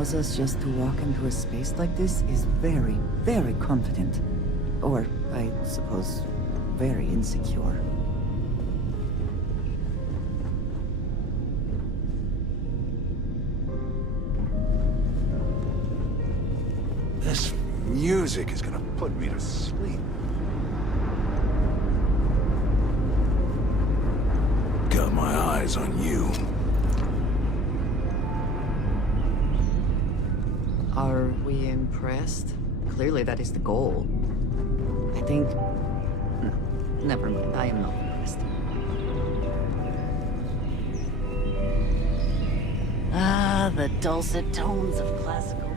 allows us just to walk into a space like this is very, very confident. Or, I suppose, very insecure. This music is gonna put me to sleep. Got my eyes on you. Are we impressed? Clearly that is the goal. I think... No, never mind, I am not impressed. Ah, the dulcet tones of classical piano.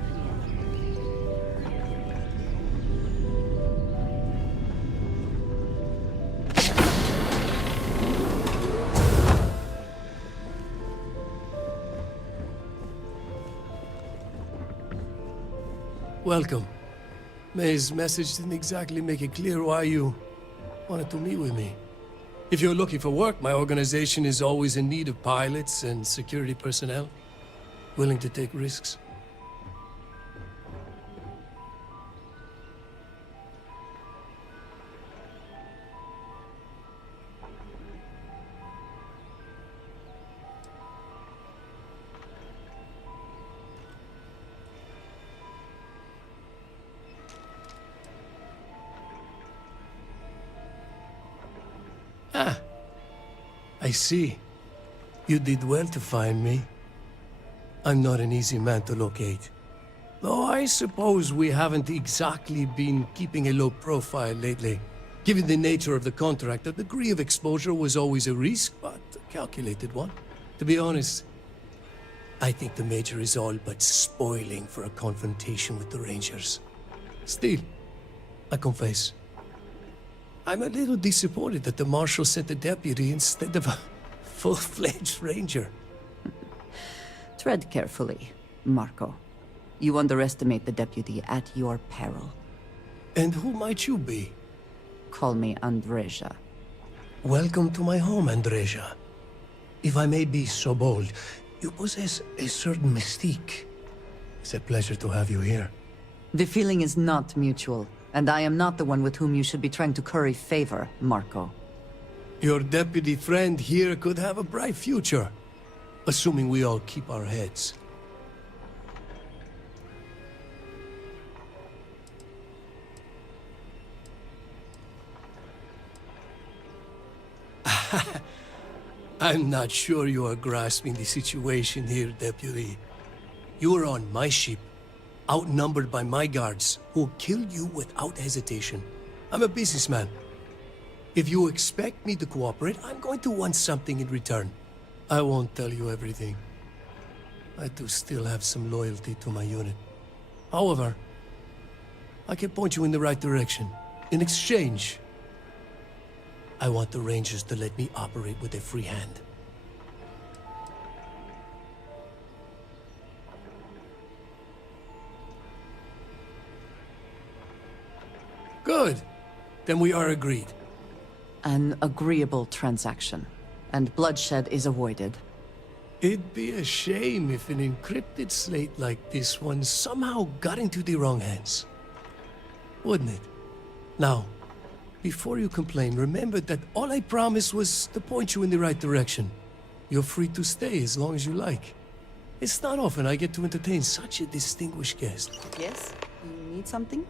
Welcome. May's message didn't exactly make it clear why you wanted to meet with me. If you're looking for work, my organization is always in need of pilots and security personnel, willing to take risks. Ah, I see. You did well to find me. I'm not an easy man to locate. Though I suppose we haven't exactly been keeping a low profile lately. Given the nature of the contract, a degree of exposure was always a risk, but a calculated one. To be honest, I think the Major is all but spoiling for a confrontation with the Rangers. Still, I confess, I'm a little disappointed that the Marshal sent a deputy instead of a full-fledged Ranger. Tread carefully, Marco. You underestimate the deputy at your peril. And who might you be? Call me Andreja. Welcome to my home, Andreja. If I may be so bold, you possess a certain mystique. It's a pleasure to have you here. The feeling is not mutual, and I am not the one with whom you should be trying to curry favor, Marco. Your deputy friend here could have a bright future, assuming we all keep our heads. I'm not sure you are grasping the situation here, Deputy. You are on my ship, outnumbered by my guards, who will kill you without hesitation. I'm a businessman. If you expect me to cooperate, I'm going to want something in return. I won't tell you everything. I do still have some loyalty to my unit. However, I can point you in the right direction. In exchange, I want the Rangers to let me operate with a free hand. Good. Then we are agreed. An agreeable transaction, and bloodshed is avoided. It'd be a shame if an encrypted slate like this one somehow got into the wrong hands. Wouldn't it? Now, before you complain, remember that all I promised was to point you in the right direction. You're free to stay as long as you like. It's not often I get to entertain such a distinguished guest. Yes? You need something?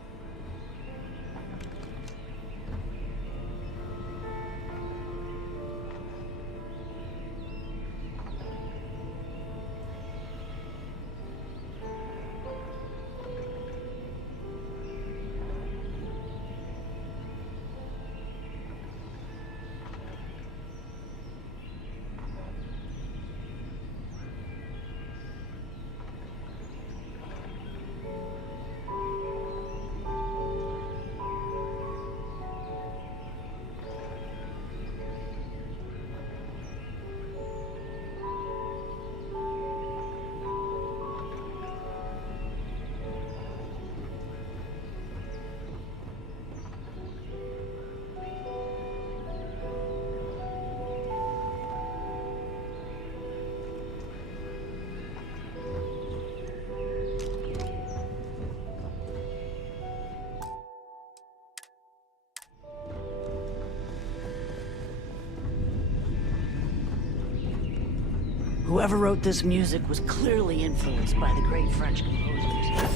Whoever wrote this music was clearly influenced by the great French composers.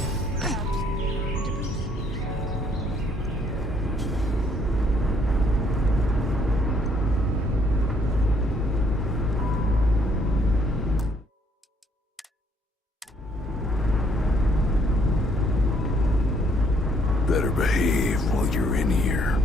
Better behave while you're in here.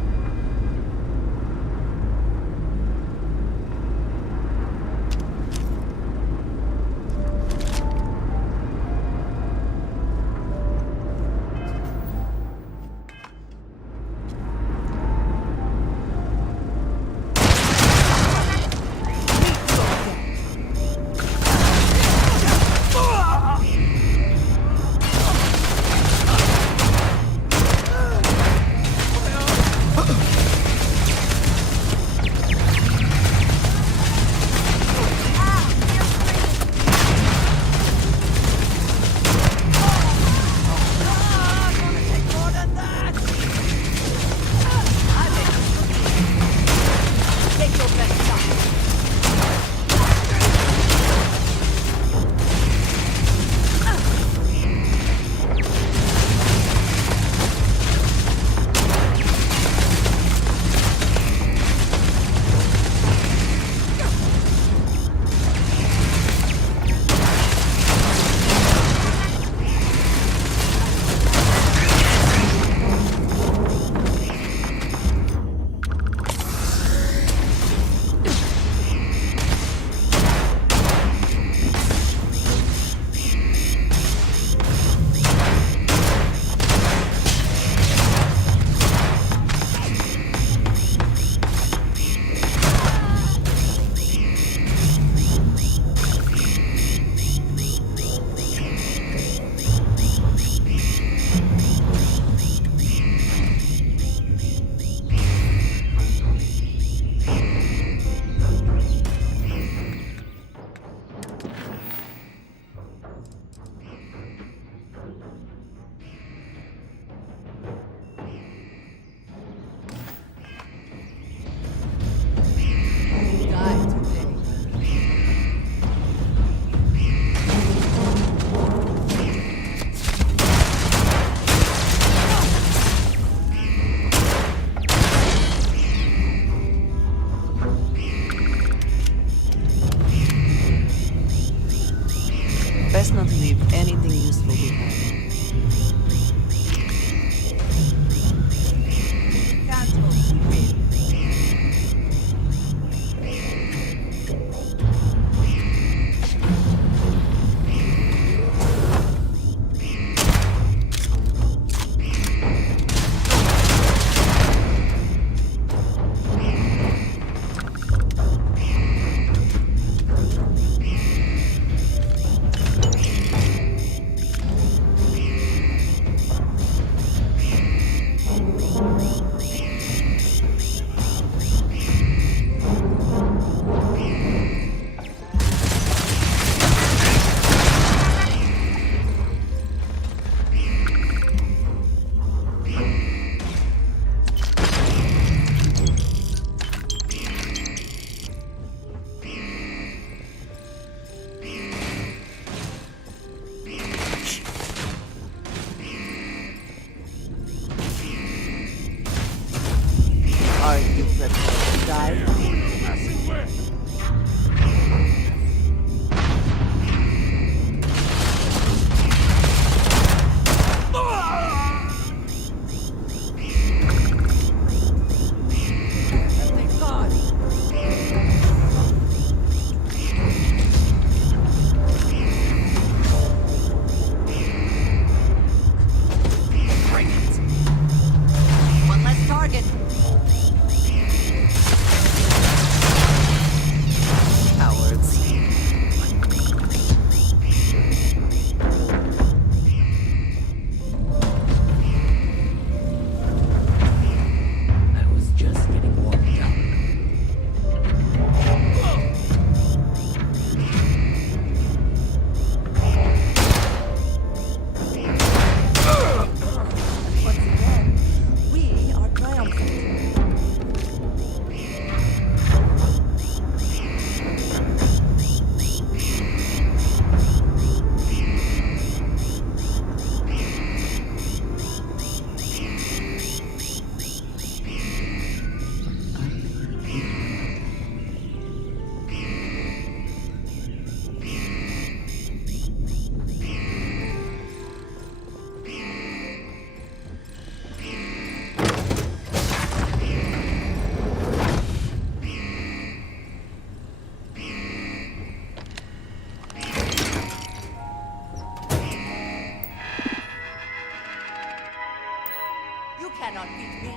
cannot beat me.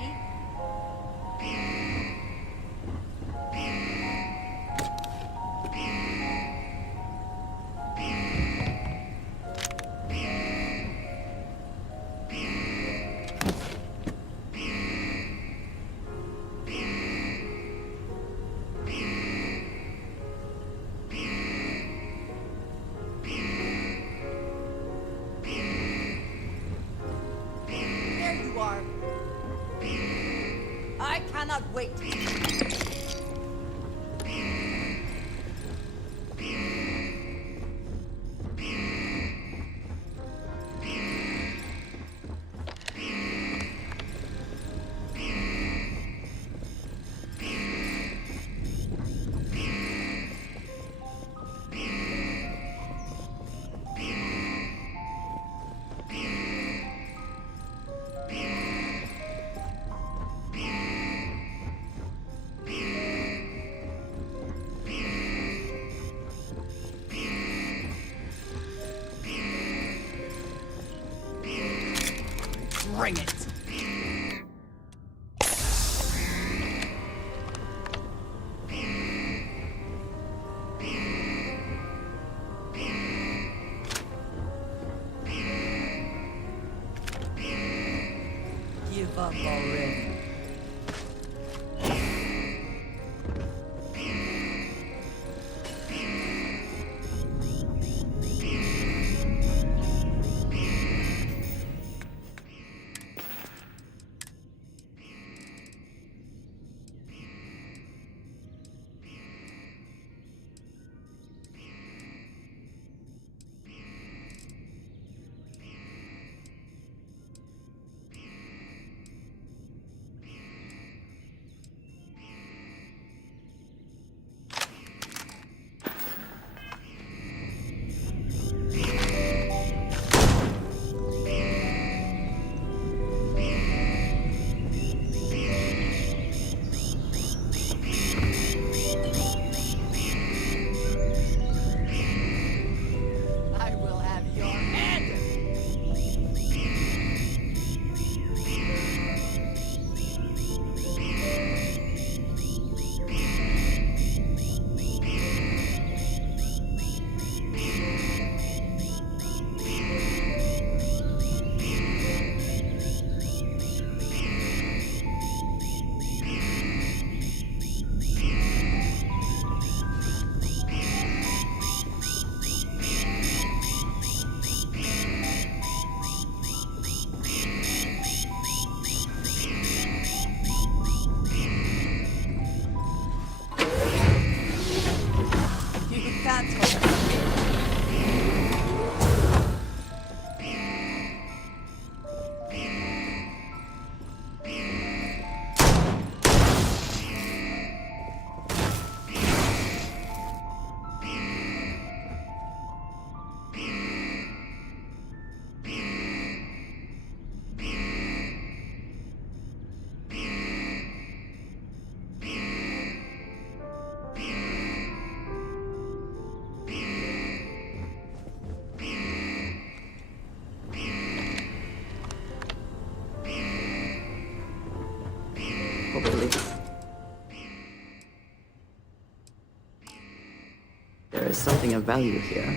There you are. I cannot wait. Bring it. Give up already. I will have your head. You can't hold me. Hopefully. There is something of value here.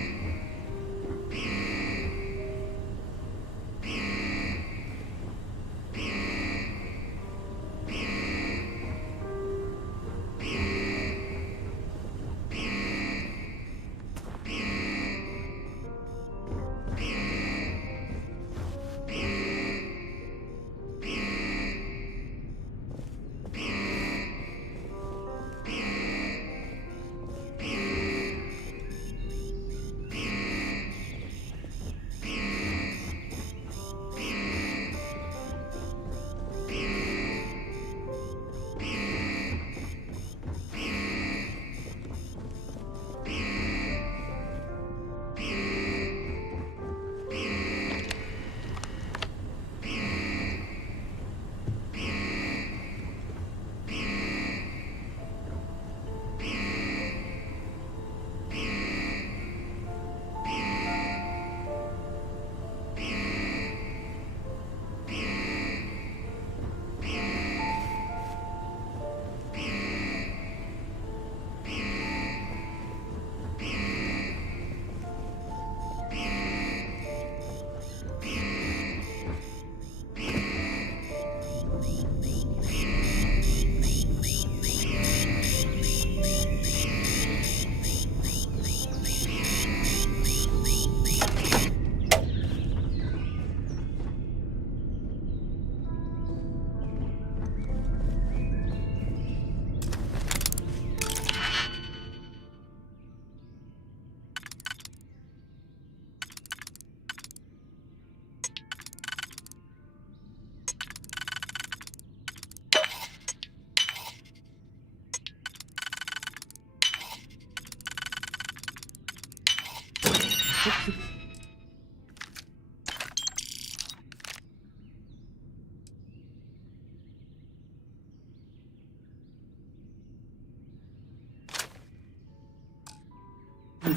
We'll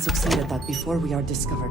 succeed at that before we are discovered.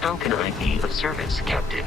How can I be of service, Captain?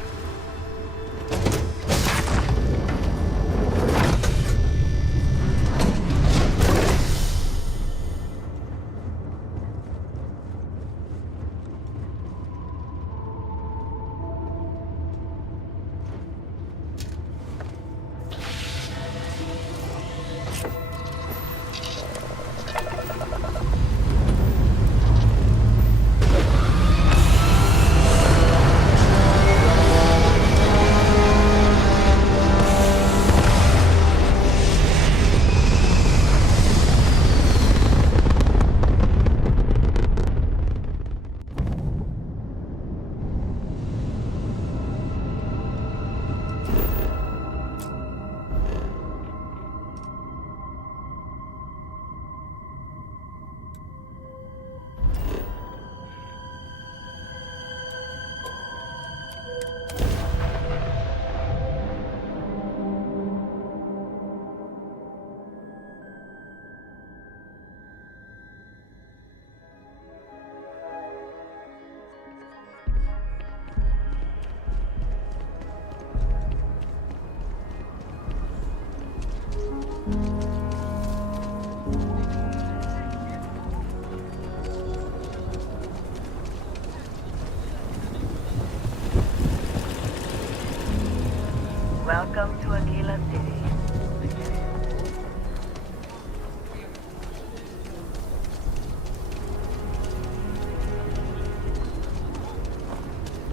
Welcome to Aquila City.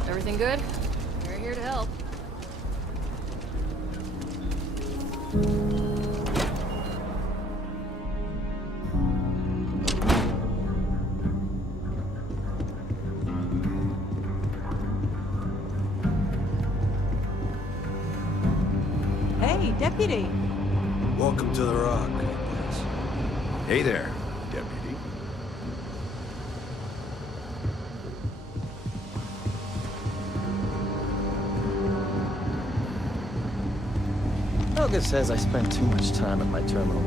Everything good? We're here to help. Hey, Deputy. Welcome to the Rock. Hey there, Deputy. Helga says I spend too much time at my terminal.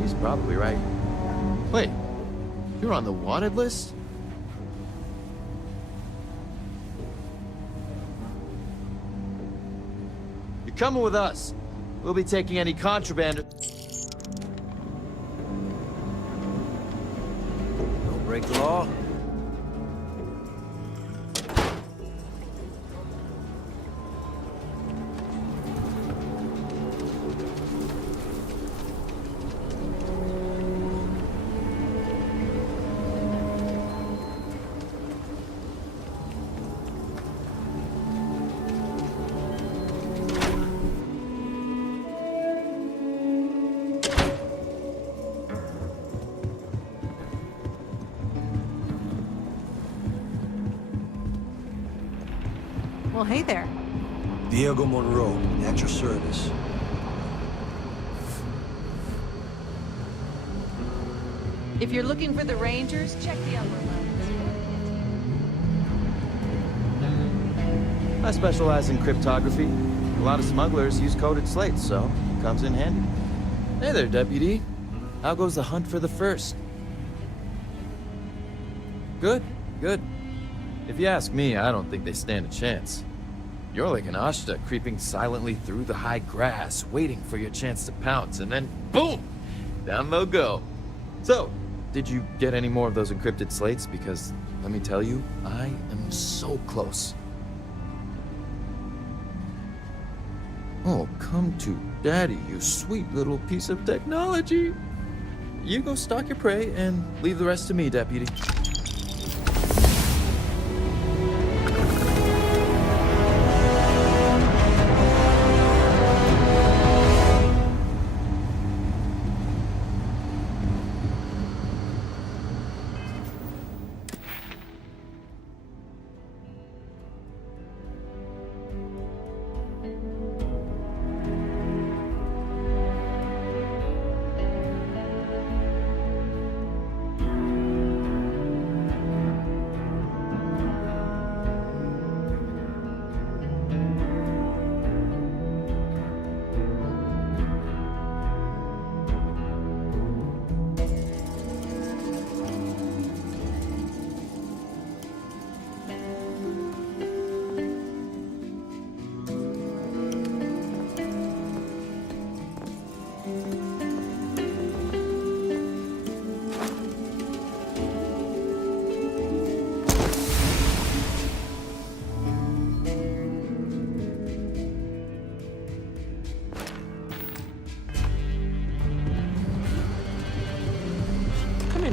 She's probably right. Wait, you're on the wanted list? You're coming with us. We'll be taking any contraband. Don't break the law. Well, hey there. Diego Monroe, at your service. If you're looking for the Rangers, check the upper levels. I specialize in cryptography. lot of smugglers use coded slates, so it comes in handy. Hey there, Deputy. How goes the hunt for the first? Good, good. If you ask me, I don't think they stand a chance. You're like an Ashta creeping silently through the high grass, waiting for your chance to pounce, and then boom! Down they'll go. So, did you get any more of those encrypted slates? Because, let me tell you, I am so close. Oh, come to Daddy, you sweet little piece of technology. You go stalk your prey and leave the rest to me, Deputy.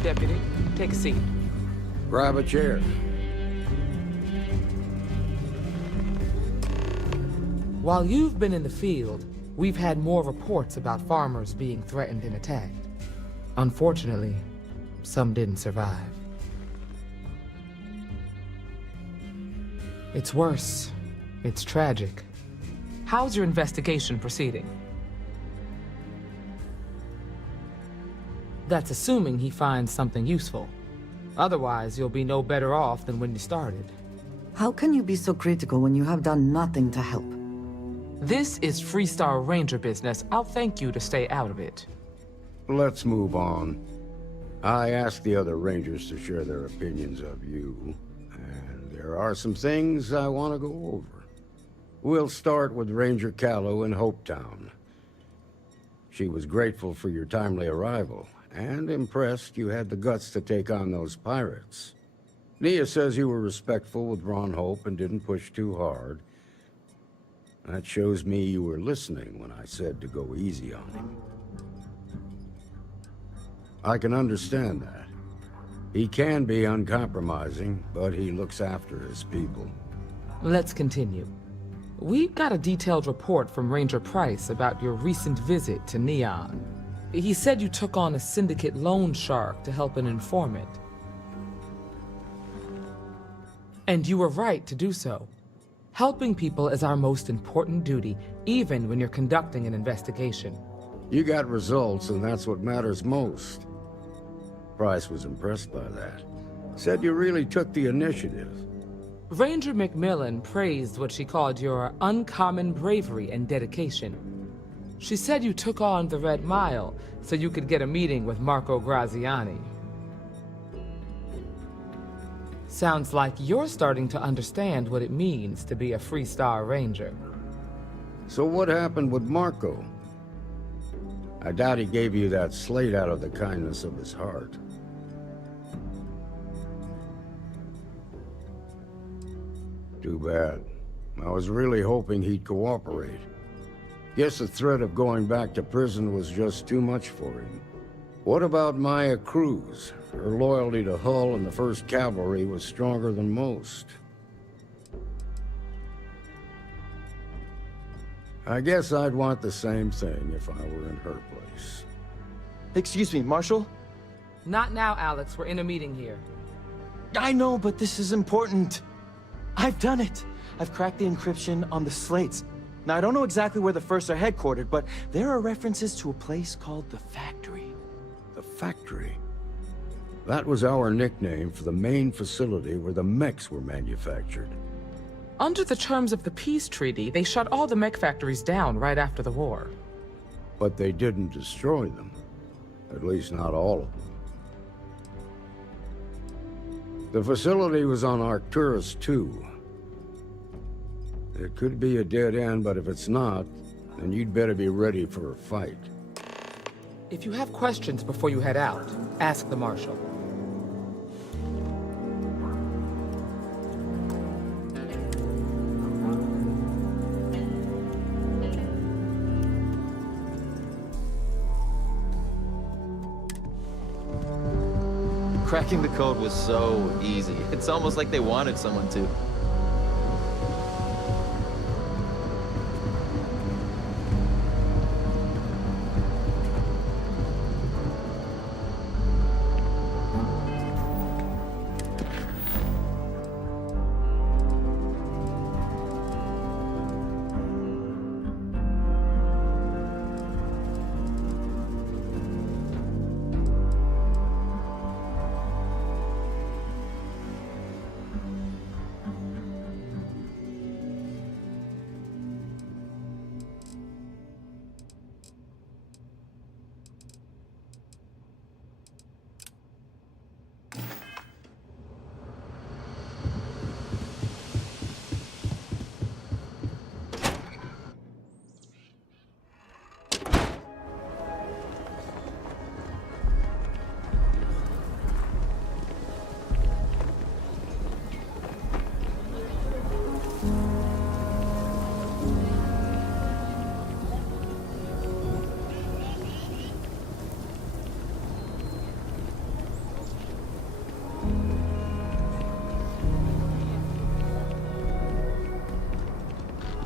Deputy. Take a seat. Grab a chair. While you've been in the field, we've had more reports about farmers being threatened and attacked. Unfortunately, some didn't survive. It's worse. It's tragic. How's your investigation proceeding? That's assuming he finds something useful. Otherwise, you'll be no better off than when you started. How can you be so critical when you have done nothing to help? This is Freestar Ranger business. I'll thank you to stay out of it. Let's move on. I asked the other Rangers to share their opinions of you, and there are some things I want to go over. We'll start with Ranger Callow in Hopetown. She was grateful for your timely arrival, and impressed you had the guts to take on those pirates. Nia says you were respectful with Ron Hope and didn't push too hard. That shows me you were listening when I said to go easy on him. I can understand that. He can be uncompromising, but he looks after his people. Let's continue. We got a detailed report from Ranger Price about your recent visit to Neon. He said you took on a syndicate loan shark to help an informant. And you were right to do so. Helping people is our most important duty, even when you're conducting an investigation. You got results, and that's what matters most. Price was impressed by that. Said you really took the initiative. Ranger McMillan praised what she called your uncommon bravery and dedication. She said you took on the Red Mile so you could get a meeting with Marco Graziani. Sounds like you're starting to understand what it means to be a Freestar Ranger. So what happened with Marco? I doubt he gave you that slate out of the kindness of his heart. Too bad. I was really hoping he'd cooperate. Guess the threat of going back to prison was just too much for him. What about Maya Cruz? Her loyalty to Hull and the 1st Cavalry was stronger than most. I guess I'd want the same thing if I were in her place. Excuse me, Marshal? Not now, Alex. We're in a meeting here. I know, but this is important. I've done it. I've cracked the encryption on the slates. Now, I don't know exactly where the First are headquartered, but there are references to a place called the Factory. The Factory? That was our nickname for the main facility where the mechs were manufactured. Under the terms of the peace treaty, they shut all the mech factories down right after the war. But they didn't destroy them. At least not all of them. The facility was on Arcturus 2. It could be a dead end, but if it's not, then you'd better be ready for a fight. If you have questions before you head out, ask the Marshal. Cracking the code was so easy. It's almost like they wanted someone to.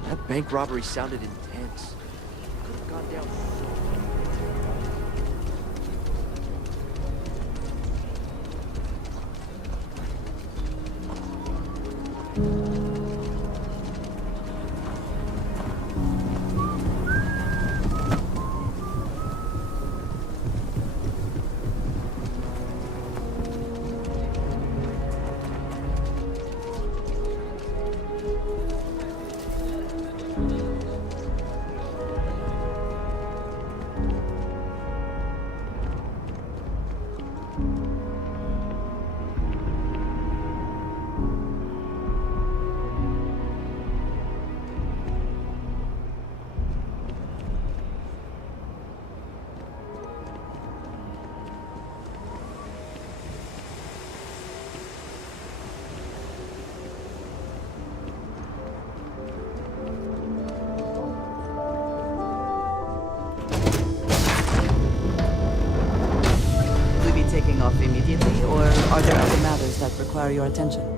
That bank robbery sounded intense. Could have gone down. Taking off immediately, or are there other matters that require your attention?